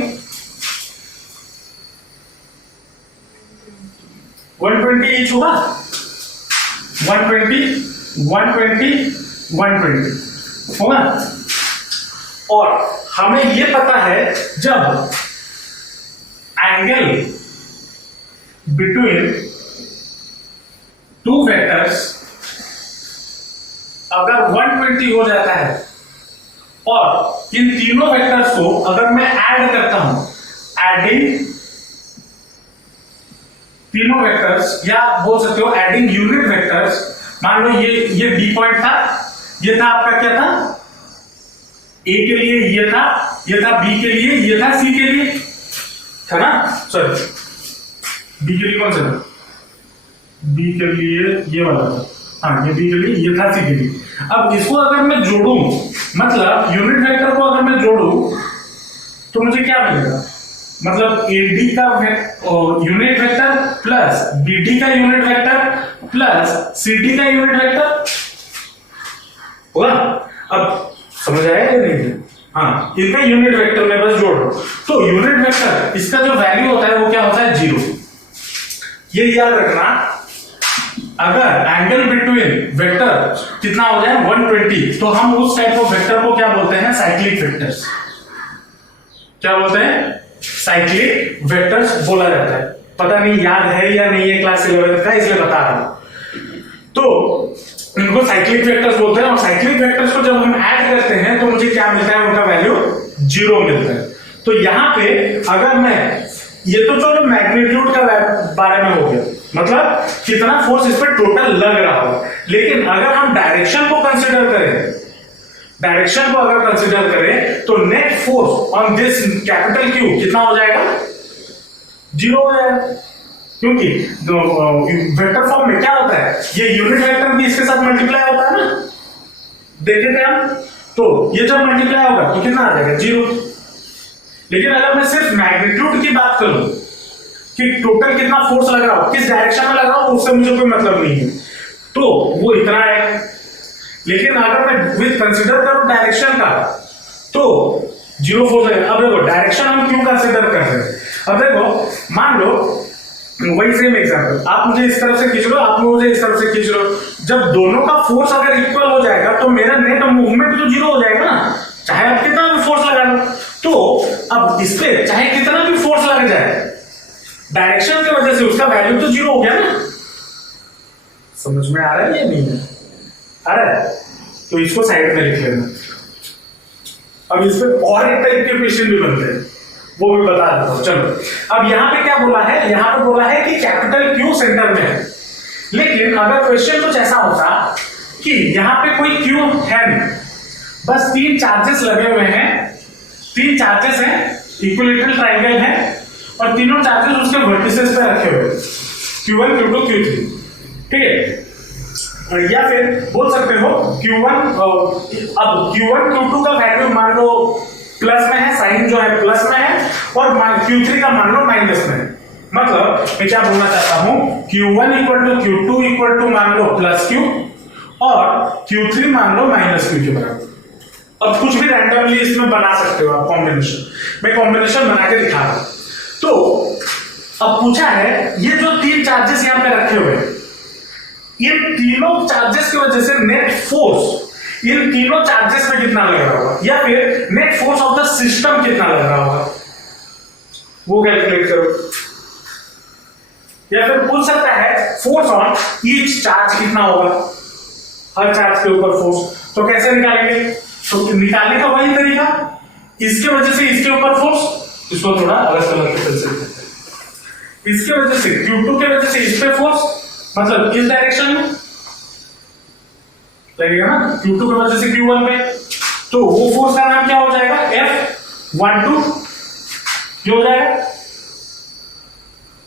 120 ईच होगा, 120, 120, 120 होगा। और हमें ये पता है जब एंगल बिटवीन टू वेक्टर्स अगर 120 हो जाता है और इन तीनों वेक्टर्स को अगर मैं ऐड करता हूं, एडिंग तीनों वेक्टर्स या बोल सकते हो एडिंग यूनिट वेक्टर्स, मान लो ये बी पॉइंट था, ये था आपका क्या था, ए के लिए ये था बी के लिए, ये था सी के लिए, था ना, सॉरी बी के लिए कौन सा था, बी के लिए ये वाला था, हाँ ये बी के लिए, ये था सी के लिए। अब इसको अगर मैं जोड़ूं, मतलब यूनिट वेक्टर को अगर मैं जोड़ूं तो मुझे क्या मिलेगा, मतलब एडी का यूनिट वेक्टर प्लस बीडी का यूनिट वेक्टर प्लस सीडी का यूनिट वेक्टर होगा। अब समझ आया या नहीं? हाँ, इनका यूनिट वेक्टर में बस जोड़ दो, तो यूनिट वेक्टर इसका जो वैल्यू होता है वो क्या होता है, 0। ये याद रखना, अगर एंगल बिटवीन वेक्टर कितना हो जाए 120, तो हम उस टाइप ऑफ वेक्टर को क्या बोलते हैं, साइक्लिक वेक्टर्स। क्या बोलते हैं, साइक्लिक वेक्टर्स बोला जाता है। पता नहीं याद है या नहीं है क्लास 11 का, इसलिए बता रहा हूं। तो इनको साइक्लिक वेक्टर्स बोलते हैं, और साइक्लिक वेक्टर्स को जब हम ऐड करते हैं तो मुझे क्या मिलता है, उनका वैल्यू 0 मिलता है। तो यहां पे अगर मैं, ये तो चलो मैग्नीट्यूड का बारे में हो गया, मतलब कितना फोर्स इस पर टोटल लग रहा हो, लेकिन अगर हम डायरेक्शन को कंसिडर करें, डायरेक्शन को अगर कंसिडर करें तो net force on this capital Q कितना हो जाएगा, 0 हो जाएगा, क्योंकि वेक्टर फॉर्म में क्या होता है, ये यूनिट वेक्टर भी इसके साथ मल्टीप्लाई होता है ना, देखे थे हम, तो ये जब मल्टीप्लाई होगा तो कितना आ जाएगा, 0। लेकिन अगर मैं सिर्फ मैग्नीट्यूड की बात करूं कि टोटल कितना फोर्स लग रहा हो, किस डायरेक्शन में लग रहा हो, उससे मुझे कोई मतलब नहीं है, तो वो इतना है। लेकिन अगर मैं विद कंसीडर करूं डायरेक्शन का तो 0 फोर्स है। अब देखो डायरेक्शन हम क्यों कंसीडर कर रहे हैं, अब देखो मान लो वही सेम एग्जांपल, आप मुझे इस तरफ से खींच लो, आप मुझे इस तरफ से खींच लो, जब दोनों का फोर्स अगर इक्वल हो जाएगा तो मेरा नेट मूवमेंट तो 0 हो जाएगा ना, चाहे आप कितना भी फोर्स लगा लो। तो अब इस पे चाहे कितना भी फोर्स लग जाए, डायरेक्शन की वजह से उसका वैल्यू तो 0 हो गया ना। समझ में आ रहा है या नहीं आ रहा है? तो इसको साइड में लिख लेना। अब इस पे और एक टाइप के क्वेश्चन भी बनते हैं, वो भी बता देता हूं। चलो अब यहां पे क्या बोला है, यहां पे बोला है कि कैपिटल क्यू सेंटर में है, लेकिन अगर क्वेश्चन कुछ ऐसा होता कि यहां पे कोई क्यू है नहीं, बस 3 चार्जेस लगे हुए हैं, 3 चार्जेस हैं, इक्विलैटरल ट्रायंगल है, और तीनों चार्जेस उसके वर्टिसेस पे रखे हुए, Q1 Q2 Q3, ठीक है। या फिर बोल सकते हो Q1, अब Q1 Q2 का वैल्यू मान लो प्लस में है, साइन जो है प्लस में है, और Q3 का मान लो माइनस में है। मतलब मैं क्या बोलना चाहता हूं, Q1 equal to Q2 equal to मान लो प्लस Q, और Q3 मान लो माइनस Q के बराबर। अब कुछ भी रैंडमली इसमें बना सकते हो आप कॉम्बिनेशन, मैं कॉम्बिनेशन बना के दिखा रहा हूं। तो अब पूछा है ये जो 3 चार्जेस यहां पे रखे हुए हैं, ये तीनों चार्जेस की वजह से नेट फोर्स इन तीनों चार्जेस में कितना लग रहा होगा, या फिर net force of the system कितना लग रहा होगा, वो कैलकुलेट करो। या फिर पूछ सकता है फोर्स ऑन ईच चार्ज कितना होगा, हर चार्ज के ऊपर फोर्स। तो कैसे निकालेंगे, तो निकालने का वही तरीका, इसके वजह से इसके ऊपर फोर्स, इसको थोड़ा अलग कलर के पेंसिल देते हैं, इसके वजह से Q2 के वजह से इस पे फोर्स, मतलब इस डायरेक्शन में लगेगा ना, Q2 की वजह से Q1 पे, तो वो फोर्स का नाम क्या हो जाएगा, F12, जो हो जाएगा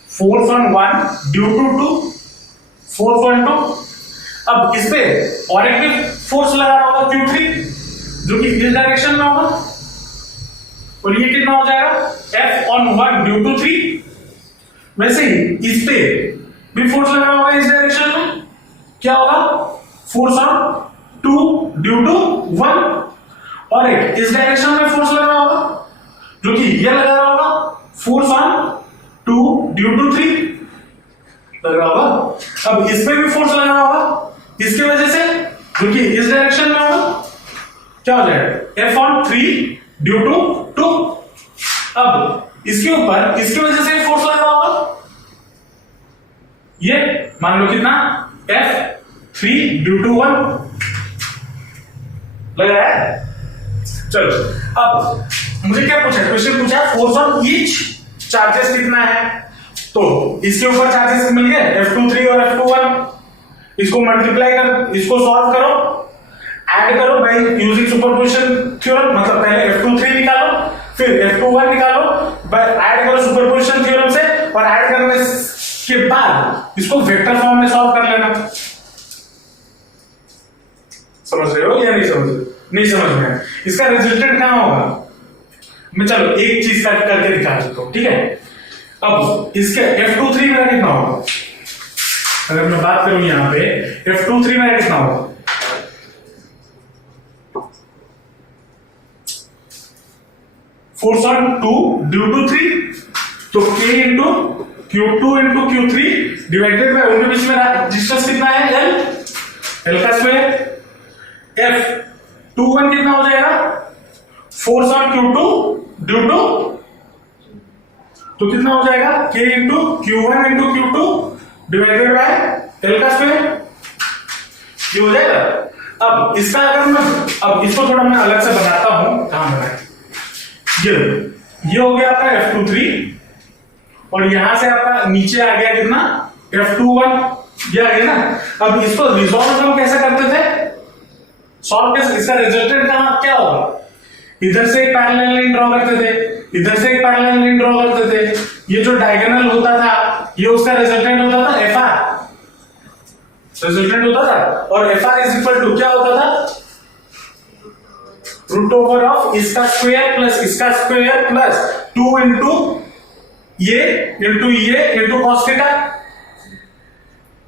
force on 1 due to 2, force on 2। अब इस पे और एक भी फोर्स लगा रहा होगा Q3, जो कि इस डायरेक्शन में होगा, और ये कितना हो जाएगा, F1 ड्यू टू 3। वैसे ही इस पे भी फोर्स लगा होगा इस डायरेक्शन में, क्या होगा, फोर्स ऑन 2 ड्यू टू 1, और एक इस डायरेक्शन में फोर्स लगा होगा जो कि ये लगा रहा होगा, फोर्स ऑन 2 ड्यू टू 3 लग रहा होगा। अब इस पे भी फोर्स लगा होगा इसकी वजह से, जो कि इस डायरेक्शन में होगा, क्या हो जाएगा, F on 3 ड्यू टू 2। अब इसके ऊपर इसकी वजह से फोर्स लग रहा होगा, ये मान लो कितना F3 ड्यू टू 1 लग रहा है। चलो अब मुझे क्या पूछा, क्वेश्चन पूछा फोर्स ऑन ईच चार्जेस कितना है, तो इसके ऊपर चार्जेस मिल गए F23 और F21, इसको मल्टीप्लाई कर, इसको सॉल्व करो, ऐड करो बाय यूजिंग सुपरपोजिशन थ्योरम, मतलब पहले F23 निकालो फिर F21 निकालो, ऐड करो सुपरपोजिशन थ्योरम से, और ऐड करने के बाद इसको वेक्टर फॉर्म में सॉल्व कर लेना। समझ रहे हो या नहीं समझ रहे? नहीं समझ में? इसका रिजल्टेंट कहां होगा, मैं चलो एक चीज का करके दिखा देता हूं, ठीक है। अब इसके F23 मेरा कितना होगा, अगर मैं बात करूं यहां पे F23 मेरा कितना होगा, फोर्स ऑन 2 ड्यू टू 3, तो K into Q2 into Q3 divided by, उनके बीच में डिस्टेंस कितना है L का स्क्वायर, F21 कितना हो जाएगा, force on Q2 due to, तो कितना हो जाएगा K into Q1 into Q2 divided bye L का स्क्वायर, ये हो जाएगा। अब इसका अगर मैं, अब इसको थोड़ा मैं अलग से बनाता हूं, कहां बनाए, ये हो गया आपका F23, और यहां से आपका नीचे आ गया कितना F21, ये आ गया ना। अब इसको रिजॉल्व हम कैसे करते थे, सॉल्व कैसे, इसका रिजल्टेंट कहां क्या होगा, इधर से एक पैरेलल लाइन ड्रॉ करते थे, इधर से एक पैरेलल लाइन ड्रॉ करते थे, ये जो डायगोनल होता था ये उसका रिजल्टेंट होता था FR, रिजल्टेंट होता था, और FR इज इक्वल टू क्या होता था, रूट ओवर ऑफ इसका स्क्वायर प्लस इसका स्क्वायर प्लस 2 इंटू ये इंटू कॉस थीटा।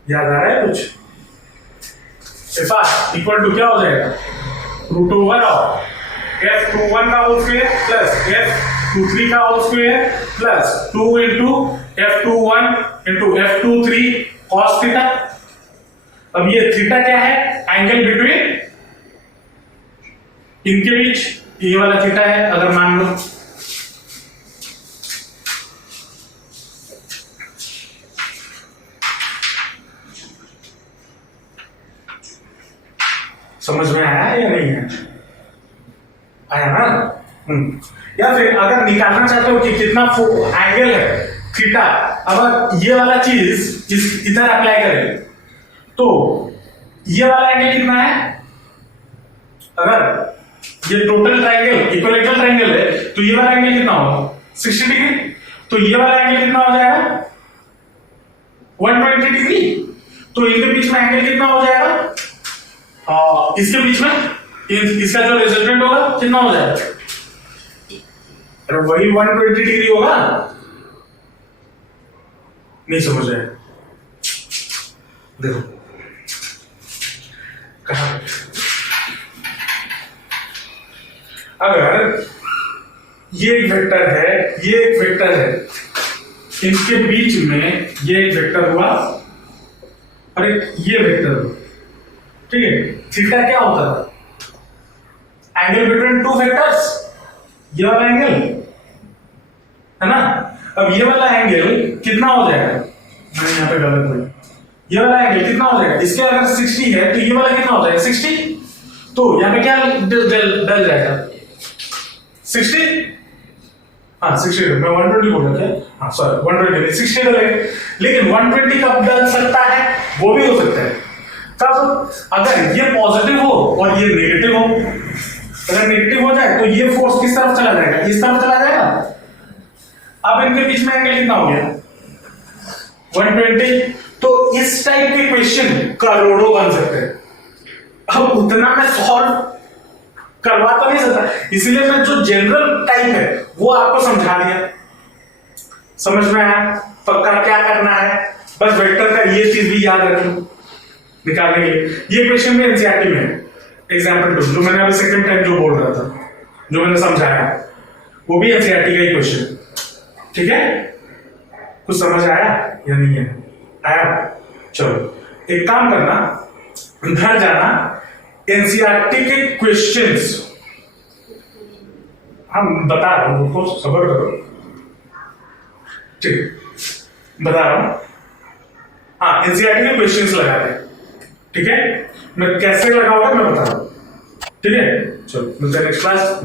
याद आ रहा है कुछ, FR इक्वल टू क्या हो जाएगा, रूट ओवर ऑफ F21 का होल स्क्वायर प्लस F23 का whole square plus 2 into F21 into F23 cos theta. अब ये थीटा क्या है, एंगल बिटवीन इनके बीच, ये वाला थीटा है अगर मान लो, समझ में आया या नहीं है, आया ना। या फिर अगर निकालना चाहते हो कि कितना एंगल है थीटा, अगर ये वाला चीज इधर अप्लाई करें तो ये वाला एंगल कितना है, अगर ये टोटल ट्रायंगल इक्विलैटरल ट्रायंगल है तो ये वाला एंगल कितना होगा 60 डिग्री, तो ये वाला एंगल कितना हो जाएगा 120 डिग्री, तो इनके बीच में एंगल कितना हो जाएगा, इसके बीच में इसका जो रिजल्टेंट होगा कितना हो जाएगा, अरे वही 120 डिग्री होगा, नहीं समझ रहे, देखो कहा, अगर ये एक वेक्टर है, ये एक वेक्टर है, इनके बीच में ये एक वेक्टर हुआ और एक ये वेक्टर हुआ, ठीक है, थीटा क्या होता था, एंगल बिटवीन टू वेक्टर्स, ये वाला एंगल है ना। अब ये वाला एंगल कितना हो जाएगा, मैंने यहां पे गलत बोला, ये वाला एंगल कितना हो जाएगा, इसके अगर 60 है तो ये वाला कितना हो जाएगा 60, तो यहां पे क्या डल जाएगा 60, हाँ 60, मैं 120 बोल रहा था, हाँ सॉरी 120 60 डलेगा, लेकिन 120 कब डल सकता है, वो भी हो सकता है तब अगर ये पॉजिटिव हो और ये नेगेटिव हो, अगर नेगेटिव हो जाए तो ये फोर्स किस तरफ चला जाएगा, इस तरफ चला जाएगा। अब इनके बीच में एंगल कितना हो गया 120, तो इस टाइप के क्वेश्चन करोड़ों बन सकते हैं, अब उतना मैं सॉल्व करवा तो नहीं सकता, इसलिए मैं जो जनरल टाइप है वो आपको समझा दिया, समझ में आया, पक्का क्या करना है, बस वेक्टर का ये चीज भी याद रखो निकालने के लिए। ये क्वेश्चन भी एनसीईआरटी में है, एग्जाम्पल 2 जो मैंने अभी सेकंड टाइम जो बोल रहा था, जो मैंने समझाया वो भी एनसीईआरटी का ही क्वेश्चन, ठीक है, कुछ समझ आया या नहीं है, आया, चलो एक काम करना, घर जाना, एनसीईआरटी के क्वेश्चंस हम बता रहा हूँ, रुको सबर करो। ठीक, बता रहा हूँ। हाँ, एनसीईआरटी के क्वेश्चंस लगा रहे हैं, ठीक है। मैं कैसे लगाऊंगा मैं बता रहा हूँ, ठीक है। चलो मिलते हैं नेक्स्ट क्लास।